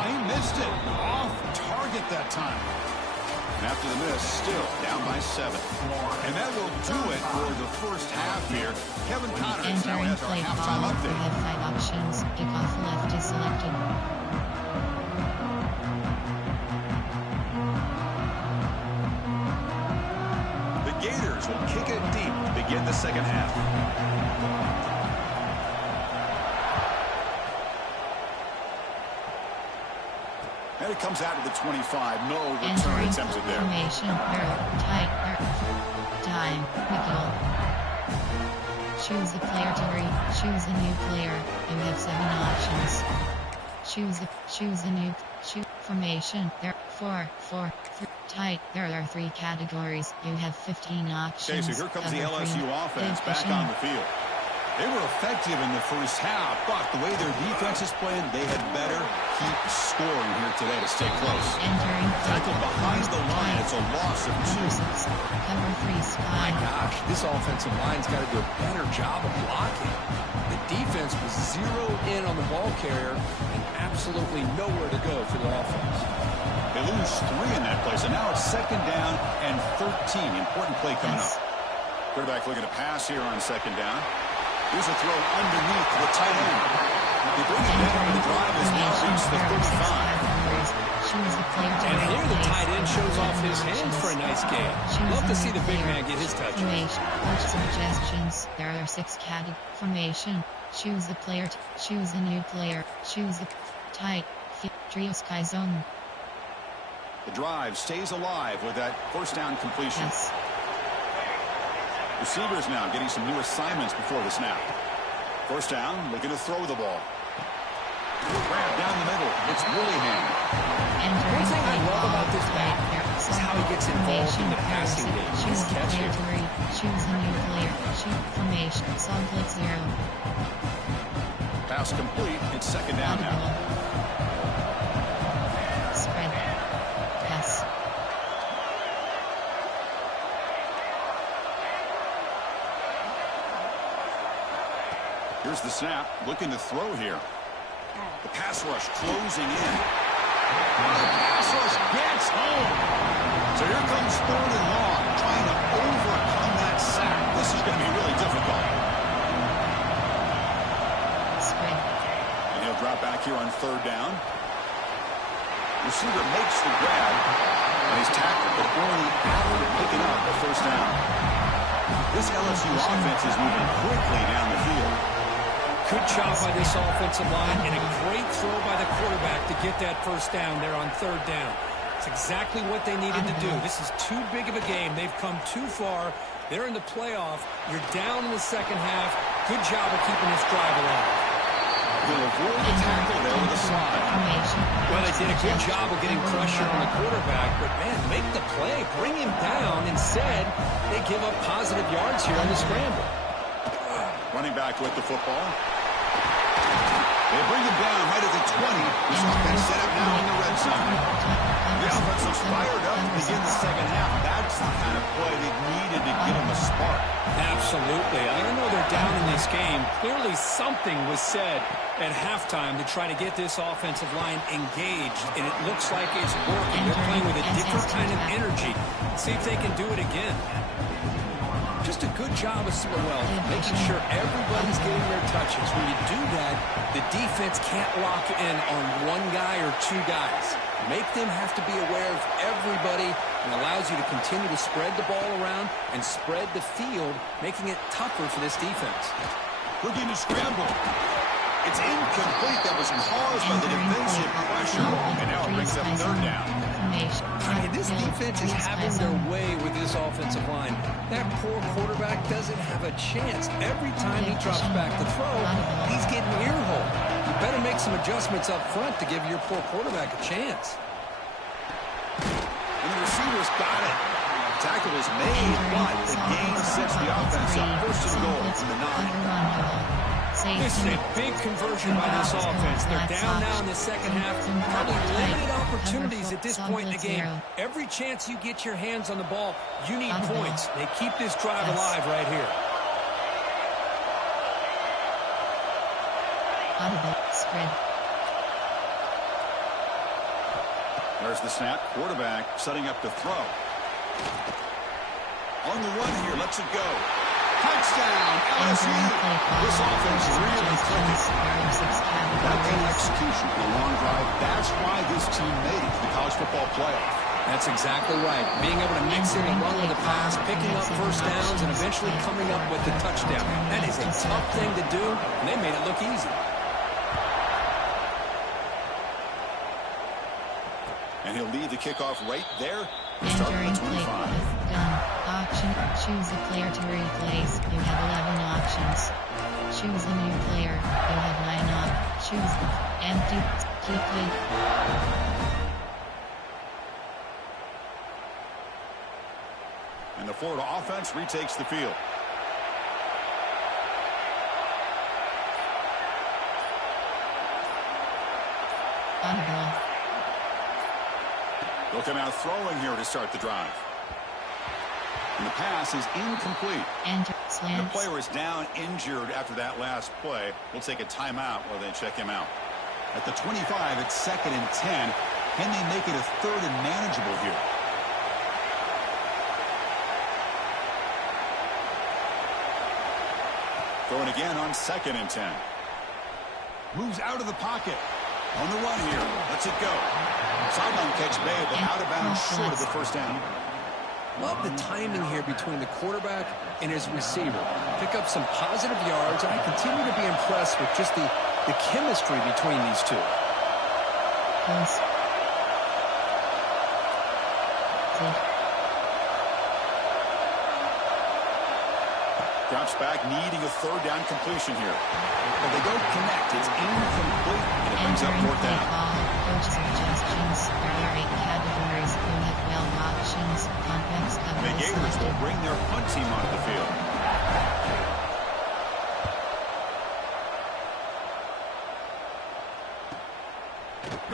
He missed it. Off target that time. And after the miss, still down by 7. And that will do it for the first half here. Kevin Connors now has our halftime update. We have 5 options. Kickoff left is selected. begin the second half. And it comes out to the 25. No return attempted there. Formation, tight, time, Miguel. Choose a player to choose a new player. You have 7 options. Choose a new formation. There 4, 3, tight. There are 3 categories. You have 15 options. Okay, so here comes the LSU offense back on the field. They were effective in the first half, but the way their defense is playing, they had better keep scoring here today to stay close. Tackle behind the line. It's a loss of 2. Cover 3 spy. My gosh, this offensive line's got to do a better job of blocking. The defense was zeroed in on the ball carrier and absolutely nowhere to go for the offense. They lose 3 in that play, so now it's 2nd down and 13. Important play coming up. Quarterback looking to pass here on 2nd down. Here's a throw underneath the tight end. They bring it down. The drive has now reached the 35. And here the tight end shows off his hands for a nice game. Love to see the big man get his touches. Coach suggestions. There are 6 categories. Formation. Choose the player. Choose a new player. Choose the tight. Trio sky zone. The drive stays alive with that 1st down completion. Yes. Receivers now getting some new assignments before the snap. 1st down, looking to throw the ball. Grab down the middle. It's Willingham. One thing I love about this back is how he gets involved in the passing game. He's catching. Choose a new player. Choose formation. Solid 0. Pass complete. It's 2nd down now. Spread. Pass. Here's the snap, looking to throw here. The pass rush closing in. The pass rush gets home. So here comes 3rd and long, trying to overcome that sack. This is going to be really difficult. Spread. And he'll drop back here on 3rd down. Receiver makes the grab, and he's tackled, but only after picking up the 1st down. This LSU offense is moving quickly down the field. Good job by this offensive line and a great throw by the quarterback to get that 1st down there on 3rd down. It's exactly what they needed to do. This is too big of a game. They've come too far. They're in the playoff. You're down in the 2nd half. Good job of keeping this drive alive. They'll avoid the tackle there with a slide. Well, they did a good job of getting pressure on the quarterback, but man, make the play. Bring him down. Instead, they give up positive yards here on the scramble. Running back with the football. They bring him down right at the 20. This offense set up now in the red zone. The offense looks fired up to begin the 2nd half. That's the kind of play they needed to get them a spark. Absolutely. I know they're down in this game. Clearly something was said at halftime to try to get this offensive line engaged, and it looks like it's working. They're playing with a different kind of energy. See if they can do it again. Just a good job of making sure everybody's getting their touches. When you do that, the defense can't lock in on 1 guy or 2 guys. Make them have to be aware of everybody, and allows you to continue to spread the ball around and spread the field, making it tougher for this defense. Looking to scramble. It's incomplete. That was caused by the defensive pressure, and now it brings up 3rd down. I mean, this defense is having their way with this offensive line. That poor quarterback doesn't have a chance. Every time he drops back to throw, he's getting ear-holed. You better make some adjustments up front to give your poor quarterback a chance. And the receiver's got it. Tackle is made, but the gain sets the offense up. 1st and goal from the 9. This is a big conversion by this offense. They're down now in the 2nd half. Probably limited opportunities at this point in the game. Every chance you get your hands on the ball, you need points. They keep this drive alive right here. Spread. There's the snap. Quarterback setting up to throw. On the run here. Lets it go. Touchdown, LSU. This offense really clicking. That execution, the long drive, that's why this team made it to the college football playoff. That's exactly right. Being able to mix in the run with the pass, picking up first downs, and eventually coming up with the touchdown. That is a tough thing to do, and they made it look easy. And he'll lead the kickoff right there. Entering play with gun. Option. Choose a player to replace. You have 11 options. Choose a new player. You have 9 options. Choose empty. Keep it. And the Florida offense retakes the field. On ball. They'll come out throwing here to start the drive. And the pass is incomplete. Enter. Slants. The player is down injured after that last play. We'll take a timeout while they check him out. At the 25, it's 2nd and 10. Can they make it a 3rd and manageable here? Throwing again on 2nd and 10. Moves out of the pocket. On the run here. Lets it go. Sideline catch made, but out of bounds short of the first down. Love the timing here between the quarterback and his receiver. Pick up some positive yards, and I continue to be impressed with just the chemistry between these two. Yes. Drops back, needing a 3rd down completion here. But they don't connect. It's incomplete, and it brings up 4th down. Coach suggestions. There are 8 categories. You have 12 options. Complex The coverage Gators will selected. bring their punt team onto the field.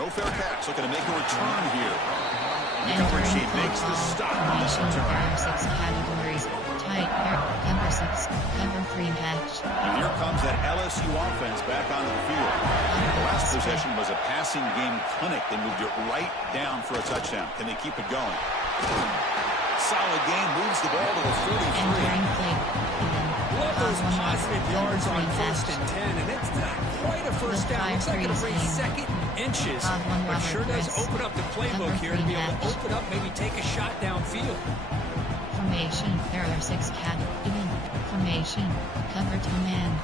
No fair catch. Looking to make a return here. The coverage team makes the stop on this return. There are 6 categories. Tight, cover 6, cover 3 match. And here comes that LSU offense back onto the field. The last possession was a passing game clinic. They moved it right down for a touchdown. Can they keep it going? Solid game, moves the ball to the 43. Entering play. Love those positive yards on 1st and 10, and it's not quite a first down. Looks like it'll bring 2nd inches, but sure does open up the playbook here to be able to open up, maybe take a shot downfield. Formation. There are 6 categories. Formation. Cover 2 man.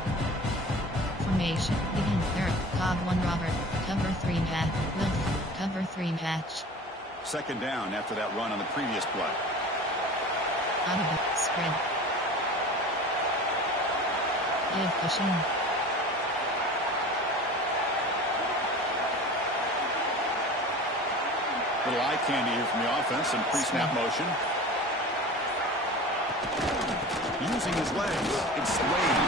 Formation. Begin. There. Cog 1 Robert. Cover 3 match. Will. Cover 3 match. 2nd down after that run on the previous play. Out of it. Spread. Give pushing. Little eye candy here from the offense and pre-snap motion. Using his legs, it's Slade.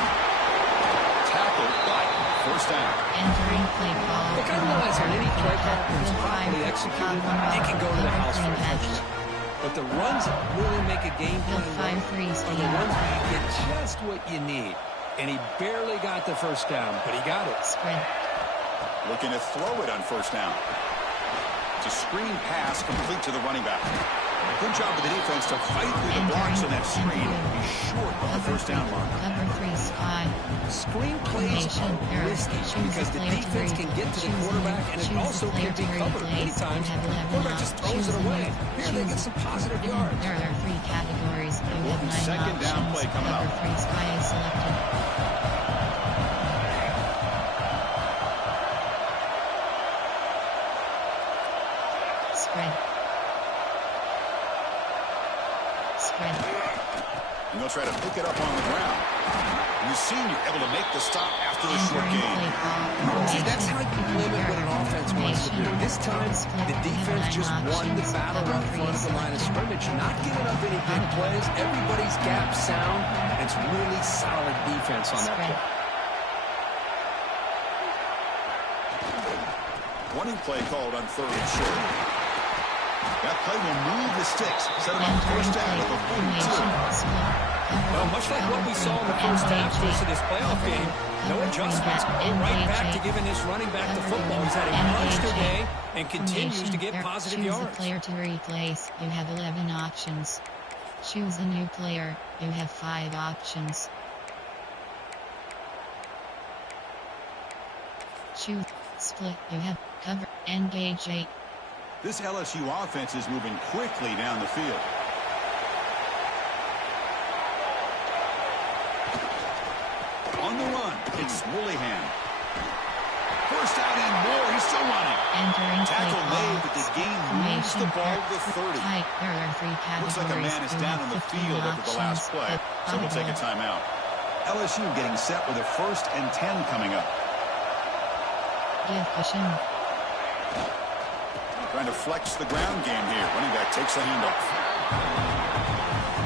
Tackled, but 1st down. Entering play call. Look, I realize on any play call that's properly executed, it can go to the house for a touchdown. But the runs that really make a game plan are the ones where you get just what you need. And he barely got the 1st down, but he got it. Spread. Looking to throw it on 1st down. It's a screen pass complete to the running back. Good job of the defense to fight through the blocks on that screen. He's short on the 1st down mark. Cover 3 spy. Screen plays are risky because the defense can get to the quarterback, and it also can be covered many times. The quarterback just throws it away. Here they get some positive yards. There are 3 categories. You have 9 Second down options. play coming Cover up. 3 spy is selected. Spread. Spread. And they'll try to pick it up on the ground. You've seen you're able to make the stop after a short game. See, that's how you limit what an offense wants to do. This time, the defense just won the battle right in front of the line of scrimmage. Not giving up any big plays. Everybody's gap sound. And it's really solid defense on that play. Running play called on 3rd and short. That play will move the sticks. Set him up 1st down at the 42. Well, much like what we saw in the first half versus this playoff game, no adjustments. Right back to giving this running back the football. He's had a monster day and continues to get positive yards. Choose a player to replace. You have 11 options. Choose a new player. You have 5 options. Choose split. You have cover. Engage 8. This LSU offense is moving quickly down the field. On the run, it's Willingham. First out and more. He's still running. Entering Tackle made, but the game moves the ball to 30. There are 3 categories. Looks like a man is down on the field after the last play, so we'll take a timeout. LSU getting set with a 1st and 10 coming up. Give cushion. Trying to flex the ground game here. Running back takes the handoff.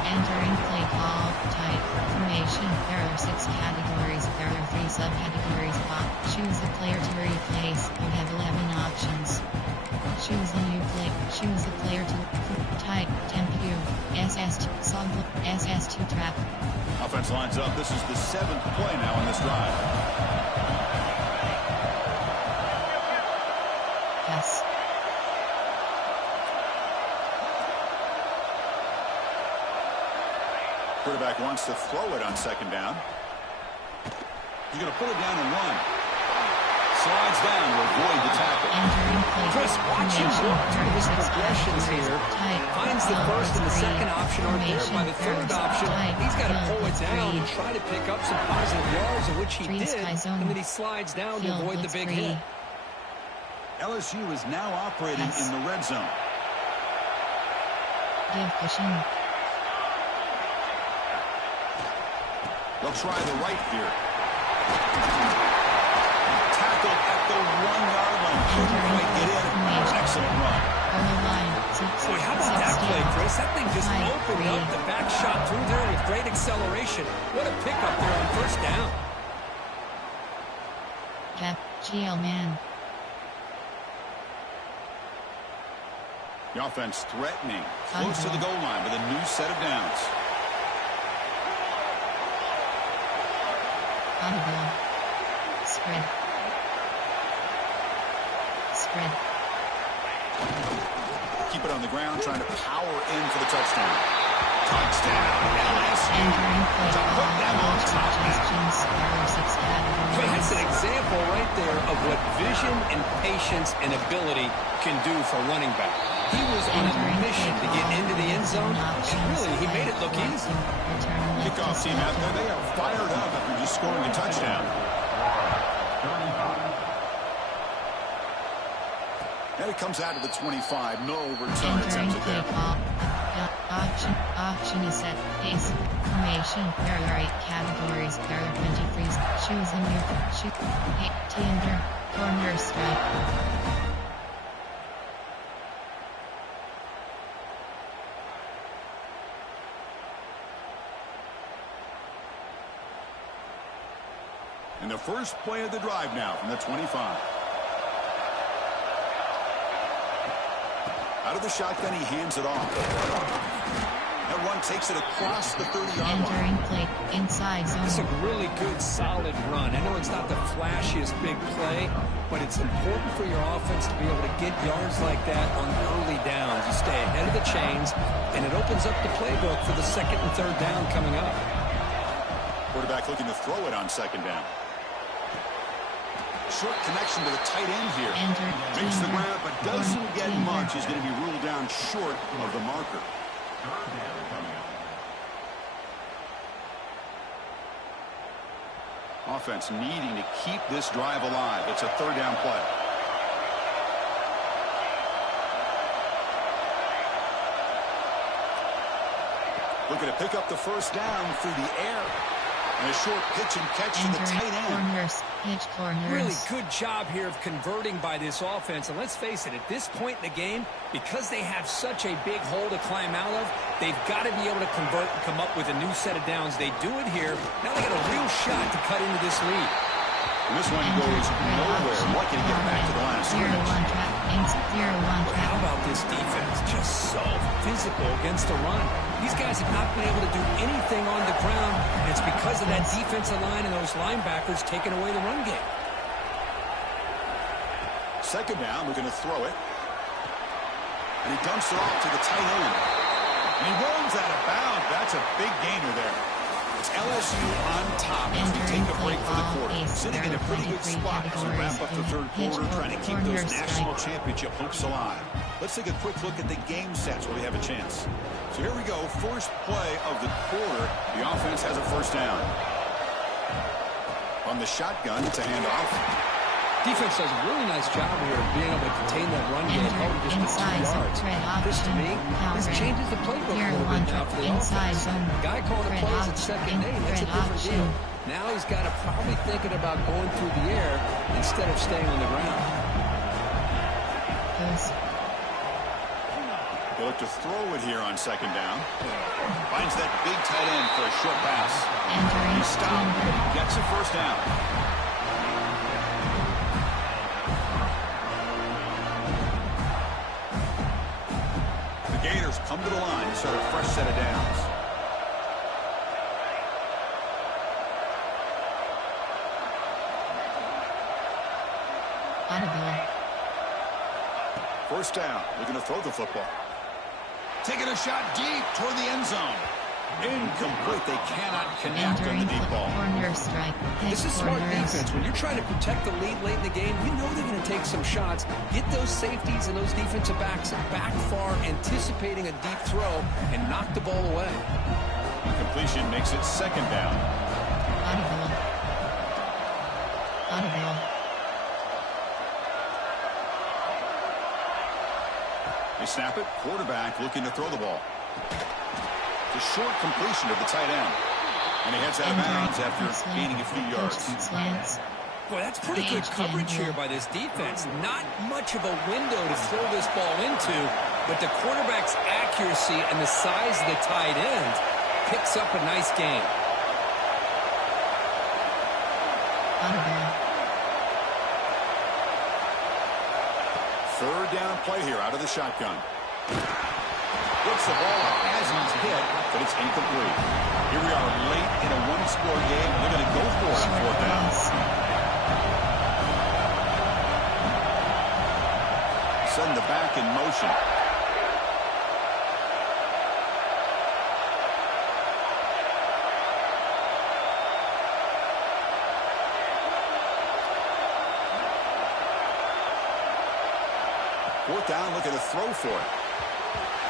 Entering play call, type, formation. There are 6 categories. There are 3 subcategories. Choose the player to replace. You have 11 options. Choose the new play. Choose the player to type, temp view, SS2, sub, SS2 trap. Offense lines up. This is the 7th play now in this drive. Yes. Quarterback wants to throw it on 2nd down. He's going to pull it down and run. Slides down to avoid the tackle. Chris, watch him work through his progressions here. Finds the 1st and the 2nd option aren't there. By the 3rd option, he's got to pull it down and try to pick up some positive yards, of which he did. And then he slides down to avoid the big hit. LSU is now operating in the red zone. Give cushion. They'll try the right here. Tackle at the 1-yard line. Couldn't quite get in. Excellent run. Boy, how about that play, Chris? That thing just opened up. The back shot through there with great acceleration. What a pickup there on 1st down. GL man. The offense threatening. Close to the goal line with a new set of downs. Audible. Spread. Spread. Keep it on the ground, trying to power in for the touchdown. Touchdown, LSU. To put them on top now. That's an example right there of what vision and patience and ability can do for running back. He was on a mission to get into the end zone, and really, he made it look easy. Kickoff team out there, they are fired up after just scoring a touchdown. And it comes out of the 25. No return attempted there. Option is set. Pace. Formation. There are 8 categories. There are 23. Choose a new. Shoot. Tender. Corner strike. And the first play of the drive now from the 25. Out of the shotgun, he hands it off. That run takes it across the 30-yard line. Entering play inside zone. It's a really good, solid run. I know it's not the flashiest big play, but it's important for your offense to be able to get yards like that on early downs. You stay ahead of the chains, and it opens up the playbook for the 2nd and 3rd down coming up. Quarterback looking to throw it on 2nd down. Short connection to the tight end here. Makes the grab, but doesn't get much. He's going to be ruled down short of the marker. Offense needing to keep this drive alive. It's a 3rd down play. Looking to pick up the 1st down through the air. And a short pitch and catch to the tight end. Corners. Really good job here of converting by this offense. And let's face it, at this point in the game, because they have such a big hole to climb out of, they've got to be able to convert and come up with a new set of downs. They do it here. Now they got a real shot to cut into this lead. And this one goes nowhere. Lucky to get back to the line of scrimmage. How about this defense? Just so physical against the run. These guys have not been able to do anything on the ground, and it's because of that defensive line and those linebackers taking away the run game. 2nd down, we're going to throw it. And he dumps it off to the tight end. And he runs out of bounds. That's a big gainer there. It's LSU on top as we take a break for the quarter. Sitting in a pretty good spot as we wrap up the 3rd quarter, trying to keep those national championship hopes alive. Let's take a quick look at the game sets where we have a chance. So here we go. First play of the quarter. The offense has a first down. On the shotgun, it's a handoff. Defense does a really nice job here of being able to contain that run game, probably just to 2 yards. This, to me, this changes the playbook a little bit now for the offense. Guy calling the plays at second and 8, that's a different deal. Now he's got to probably thinking about going through the air instead of staying on the ground. They look to throw it here on second down. Finds that big tight end for a short pass. He stopped, gets a first down. The Gators come to the line to start a fresh set of downs. First down, looking to throw the football. Taking a shot deep toward the end zone. Incomplete. They cannot connect on the deep ball. This is smart defense. When you're trying to protect the lead late in the game, you know they're going to take some shots. Get those safeties and those defensive backs back far, anticipating a deep throw, and knock the ball away. Completion makes it second down. They snap it. Quarterback looking to throw the ball. The short completion to the tight end. And he heads out of bounds after gaining a few yards. Boy, that's pretty good coverage here by this defense. Not much of a window to throw this ball into, but the quarterback's accuracy and the size of the tight end picks up a nice gain. Third down play here out of the shotgun. Gets the ball as he's hit, but it's incomplete. Here we are late in a one-score game. They're going to go for it on fourth down. Send the back in motion. Fourth down, looking to throw for it.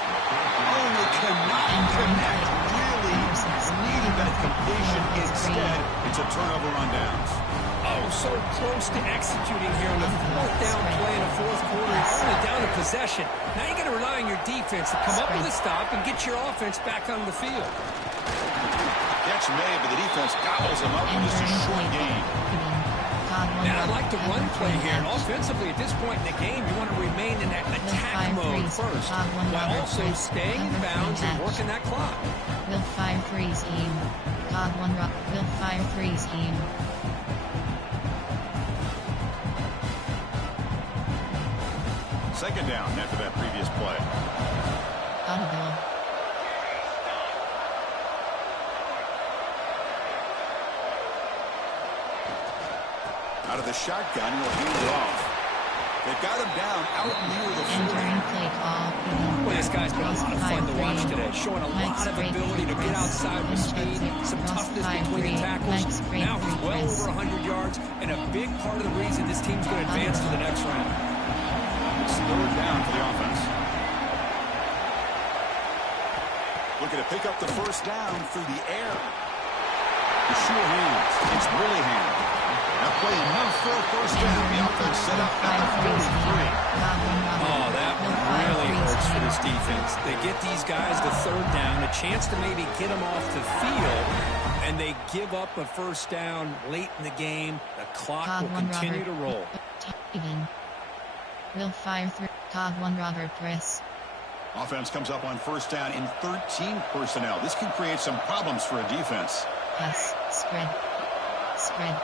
Oh, they cannot connect. Really needed that completion. Instead, it's a turnover on downs. Oh, so close to executing here on the fourth down play in the fourth quarter. It's only down a possession. Now you got to rely on your defense to come up with a stop and get your offense back on the field. Catch made, but the defense gobbles him up in just a short gain. And I like the run play here. And offensively, at this point in the game, you want to remain in that attack mode first, while also staying in bounds and working that clock. Will fire free scheme. Cog 1 rock. Will fire free scheme. Second down after that previous play. Audible. Out of the shotgun, he'll hand it off. They've got him down out near the Entering play call. Well, this guy's been a lot of fun to watch today, showing a lot of ability to get outside with speed, some toughness between the tackles. Now he's well over 100 yards, and a big part of the reason this team's going to advance to the next round. It's third down for the offense. Looking to pick up the first down through the air. The sure hands. It's really hands. Now play enough for a first down. The offense set up at the 43. Oh, that one really hurts for this defense. They get these guys to third down, a chance to maybe get them off the field, and they give up a first down late in the game. The clock will continue to roll. Will fire through. Cog 1 Robert press. Offense comes up on first down in 13 personnel. This can create some problems for a defense. Pass. Spread. Spread.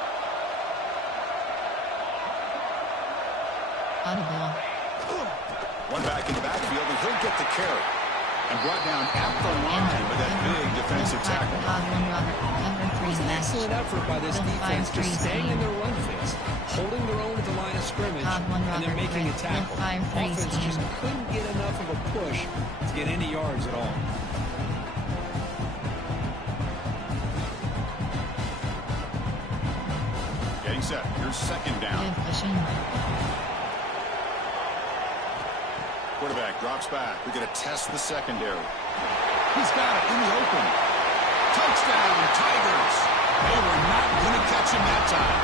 Audible. One back in the backfield, and he'll get the carry. And brought down at the line with that big defensive tackle. It's an excellent effort by this defense, just staying in their run phase, holding their own at the line of scrimmage, and they're making a tackle. Offense just couldn't get enough of a push to get any yards at all. Getting set. Here's second down. quarterback drops back. We're going to test the secondary. He's got it in the open. Touchdown, Tigers. They were not going to catch him that time.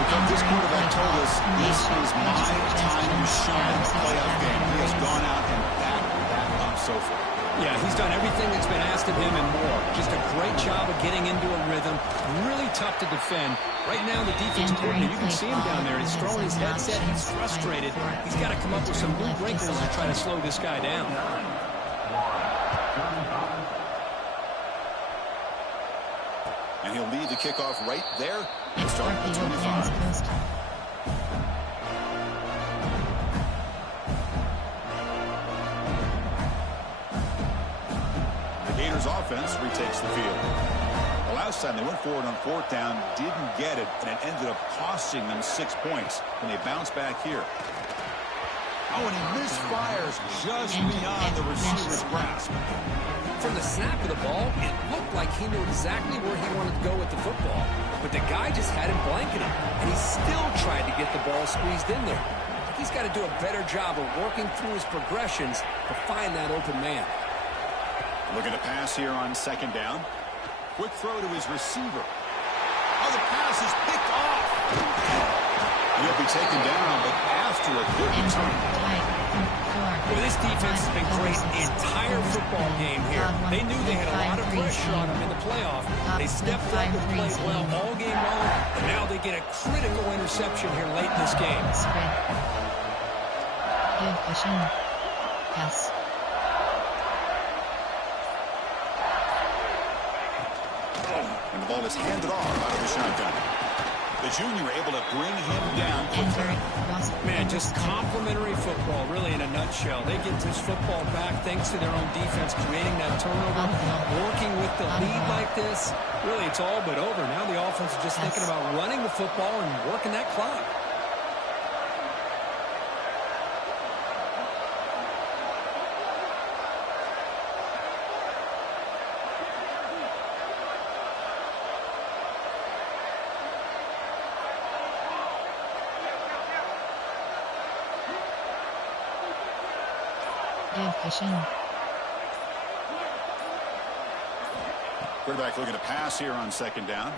Because this quarterback told us, this is my time to shine in the playoff game. He has gone out and backed that up so far. Yeah, he's done everything that's been asked of him and more. Just a great job of getting into a rhythm. Really tough to defend. Right now, the defense coordinator, you can see him down there. He's throwing his headset. He's frustrated. He's got to come up with some new wrinkles to try to slow this guy down. And he'll lead the kickoff right there. He'll start at the 25. Gators offense retakes the field. The last time they went forward on fourth down, didn't get it, and it ended up costing them 6 points. And they bounce back here. Oh, and he misfires just beyond the receiver's grasp. From the snap of the ball, it looked like he knew exactly where he wanted to go with the football. But the guy just had him blanketed, and he still tried to get the ball squeezed in there. I think he's got to do a better job of working through his progressions to find that open man. Looking to pass here on second down. Quick throw to his receiver. Oh, the pass is picked off. He'll be taken down, but after a good return. Well, this defense has been great the entire football game here. They knew they had a lot of pressure on them in the playoff. They stepped up and played well all game long, and now they get a critical interception here late in this game. Good cushion. Pass. And the ball is handed off out of the shotgun. The junior able to bring him down quickly. Man, just complimentary football, really, in a nutshell. They get this football back thanks to their own defense, creating that turnover, working with the lead like this. Really, it's all but over. Now the offense is just thinking about running the football and working that clock. Quarterback looking to pass here on second down.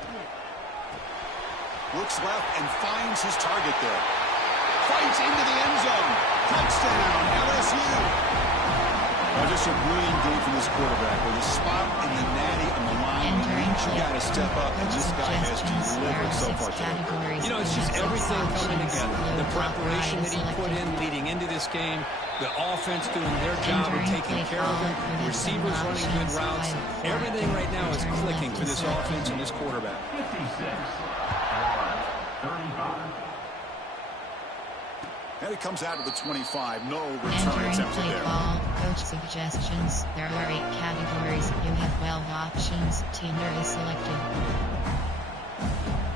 Looks left and finds his target there. Fights into the end zone. Touchdown, LSU. Well, just a brilliant game from this quarterback with a spot in the natty on the line. You got to step up, and this guy has delivered so far today. You know, it's just everything coming together. The preparation that he put in leading into this game, the offense doing their job of taking care of him, the receivers running good routes. Everything right now is clicking for this offense and this quarterback. 56. 35. And it comes out of the 25. No return attempted there. Ball, coach suggestions. There are 8 categories. You have 12 options. Teamer is selected.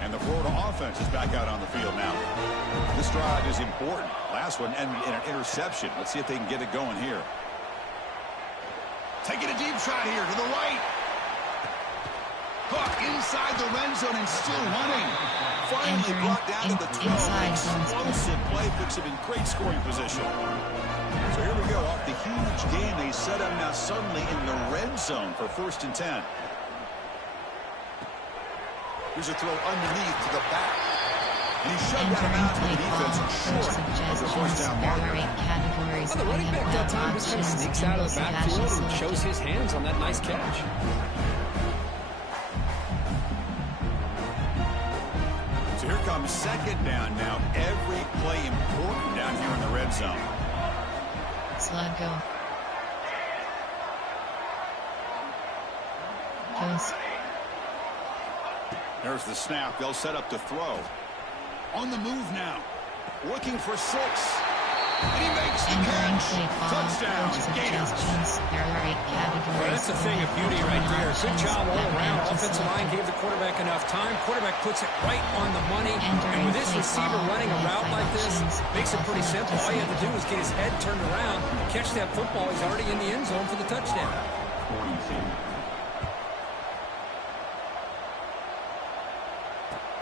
And the Florida offense is back out on the field now. This drive is important. Last one ended in an interception. Let's see if they can get it going here. Taking a deep shot here to the right. Hook inside the red zone and still running. Finally brought down to the 12. Explosive play puts him in great scoring position. So here we go. Off the huge game, they set up now suddenly in the red zone for 1st and 10. Here's a throw underneath to the back. And he shoved that out to the defense short of the first down marker. Well, the running back that time just kind of sneaks out of the backfield and shows his hands on that nice catch. So here comes second down now. Every play important down here in the red zone. Slug go. Goes. There's the snap. They'll set up to throw. On the move now. Looking for 6. And he makes the catch. Touchdown, Gators. Well, that's the thing of beauty right there. Good job all around. Offensive line gave the quarterback enough time. Quarterback puts it right on the money. And with this receiver running a route like this, makes it pretty simple. All you have to do is get his head turned around, catch that football. He's already in the end zone for the touchdown. 42.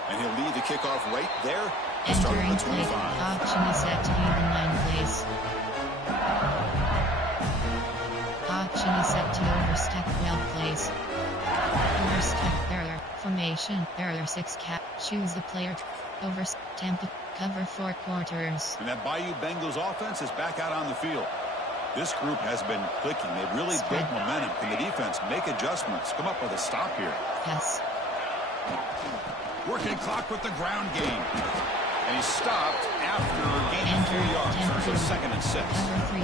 And he'll lead the kickoff right there. Starting at the 25. Option is set to even 9 plays. Chin is set to overstep well place. Overstep barrier. Formation. Barrier 6 cap. Choose the player. Overstep. Cover 4 quarters. And that Bayou Bengals offense is back out on the field. This group has been clicking. They've really built momentum. Can the defense make adjustments? Come up with a stop here. Yes. Working clock with the ground game. And he's stopped after gaining 4 yards. So 2nd and 6. Cover 3.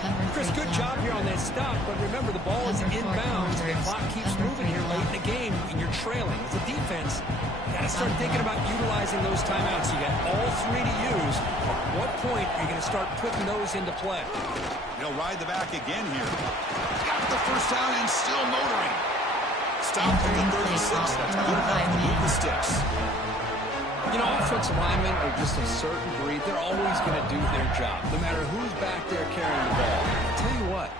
Cover 3. Chris, good job here on that stop, but remember the ball is inbounds. The clock keeps moving here late in the game, and you're trailing. As a defense, you got to start thinking about utilizing those timeouts. You got all 3 to use. At what point are you going to start putting those into play? He'll ride the back again here. Got the first down and still motoring. Stopped at the 36. That's good enough to move the sticks. You know, offensive linemen are just a certain breed. They're always going to do their job, no matter who's back there carrying the ball. I tell you what,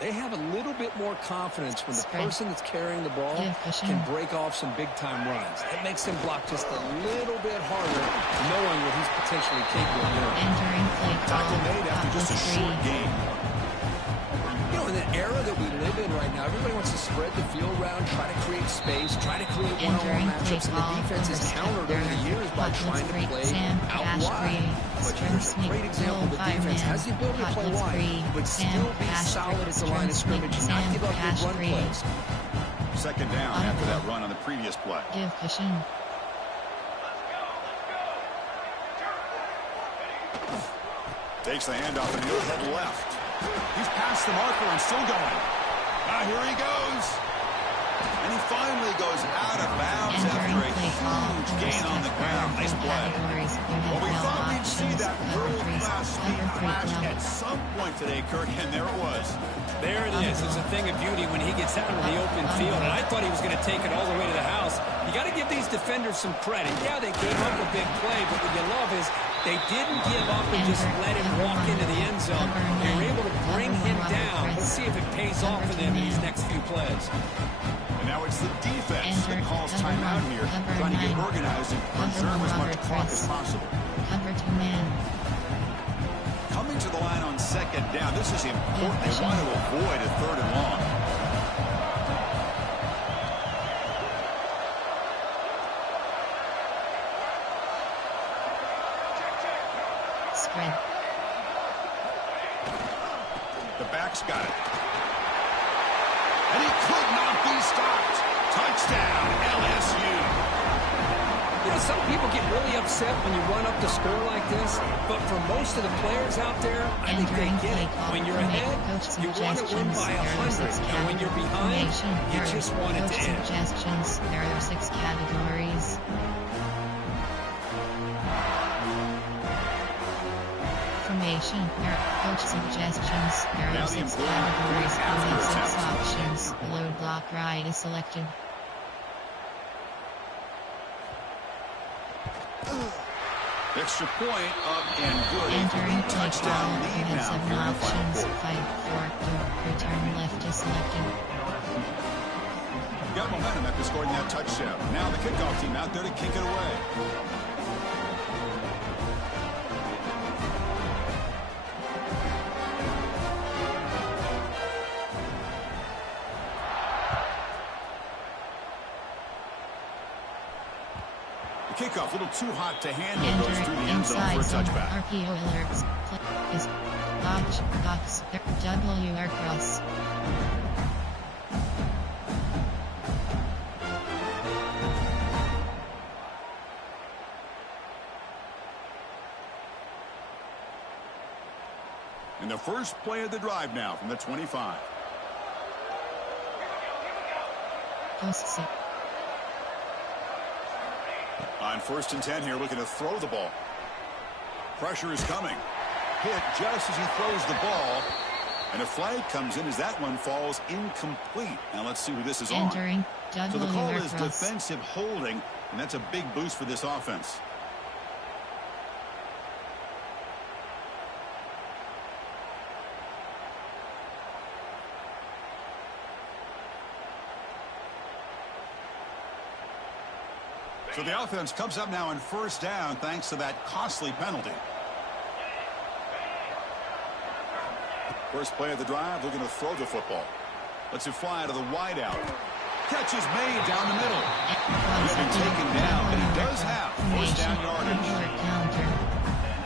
they have a little bit more confidence when the person that's carrying the ball can break off some big-time runs. It makes them block just a little bit harder, knowing what he's potentially capable of doing. Entering play Tackle made after just a short game. You know, in the era that we live in right now, everybody wants to spread the field around, try to create space, try to create one-on-one matchups, and the defense has countered over the years by trying to play out wide. But here's a great example. The defense has the ability to play wide, but still be solid at the line of scrimmage and not give up big run plays. 2nd down after that run on the previous play. Give cushion. Takes the handoff and he'll head left. He's past the marker and still going. Now here he goes. And he finally goes out of bounds after a huge gain on the ground. Nice play. Well, we thought we'd see that world-class speed flash at some point today, Kirk, and there it was. There it is. It's a thing of beauty when he gets out into the open field, and I thought he was going to take it all the way to the house. You got to give these defenders some credit. Yeah, they gave up a big play, but what you love is they didn't give up and just let him walk into the end zone. They were able to bring him down. Let's see if it pays off for them in these next few plays. And now it's the defense that calls timeout here, trying to get organized and preserve as much clock as possible. Cover 2 man. Coming to the line on 2nd down. This is important. They want to avoid a 3rd and long. Spread. The back's got it. And he could not be stopped. Touchdown, LSU. You know, some people get really upset when you run up the score like this, but for most of the players out there, I think they get it. When you're ahead, you want to win by 100, and when you're behind, you just want it to end. Suggestions. There are 6 categories. Formation. There are coach suggestions. There are 6 categories. You have 6 options. Load block right is selected. Extra point up and good. Entering Touchdown lead you have now 7 here in the final options. quarter. 5, 4, 2. Return left is selected. Got momentum after scoring that touchdown. Now the kickoff team out there to kick it away. Kickoff, a little too hot to handle. Goes through the end zone for a touchback. RPO alerts. Is box WR cross. And the first play of the drive now from the 25. Post On 1st and 10 here, looking to throw the ball. Pressure is coming. Hit just as he throws the ball. And a flag comes in as that one falls incomplete. Now let's see who this is on. So the call is defensive holding, and that's a big boost for this offense. So the offense comes up now on 1st down thanks to that costly penalty. First play of the drive, looking to throw the football. Lets it fly to the wideout. Catch is made down the middle. He'll be taken down, but he does have first down yardage.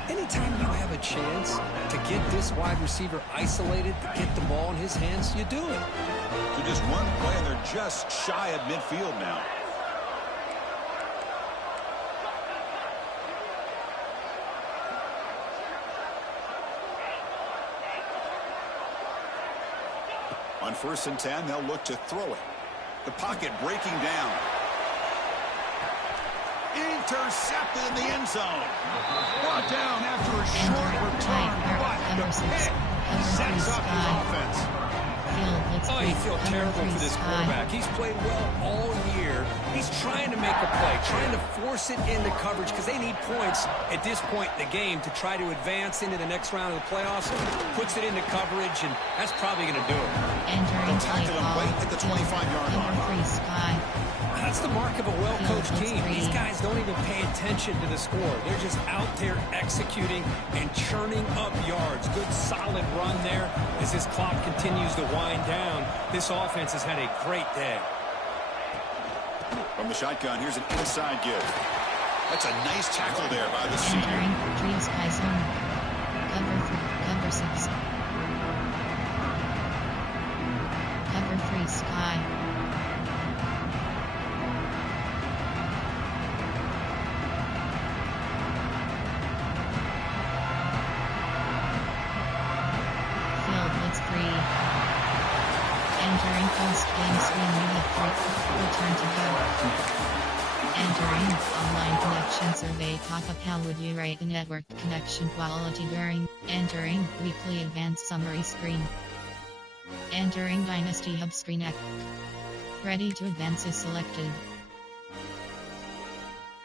Anytime you have a chance to get this wide receiver isolated, to get the ball in his hands, you do it. So just one play, and they're just shy of midfield now. On 1st and 10, they'll look to throw it. The pocket breaking down. Intercepted in the end zone. Brought down after a short return, but the pick sets up his offense. Oh, you feel terrible for this quarterback. He's played well all year. He's trying to make a play, trying to force it into coverage because they need points at this point in the game to try to advance into the next round of the playoffs. Puts it into coverage, and that's probably going to do it. They'll tackle him late at the 25-yard line. That's the mark of a well-coached team. These guys don't even pay attention to the score. They're just out there executing and churning up yards. Good, solid run there as this clock continues to wind down. This offense has had a great day. From the shotgun, here's an inside give. That's a nice tackle there by the senior. Cover 6. Cover 3 Sky. Entering post-game screen, you have 3. Return to go. Entering online connection survey pop-up. How would you rate the network connection quality during entering weekly advanced summary screen? Entering Dynasty Hub screen. Ready to advance is selected.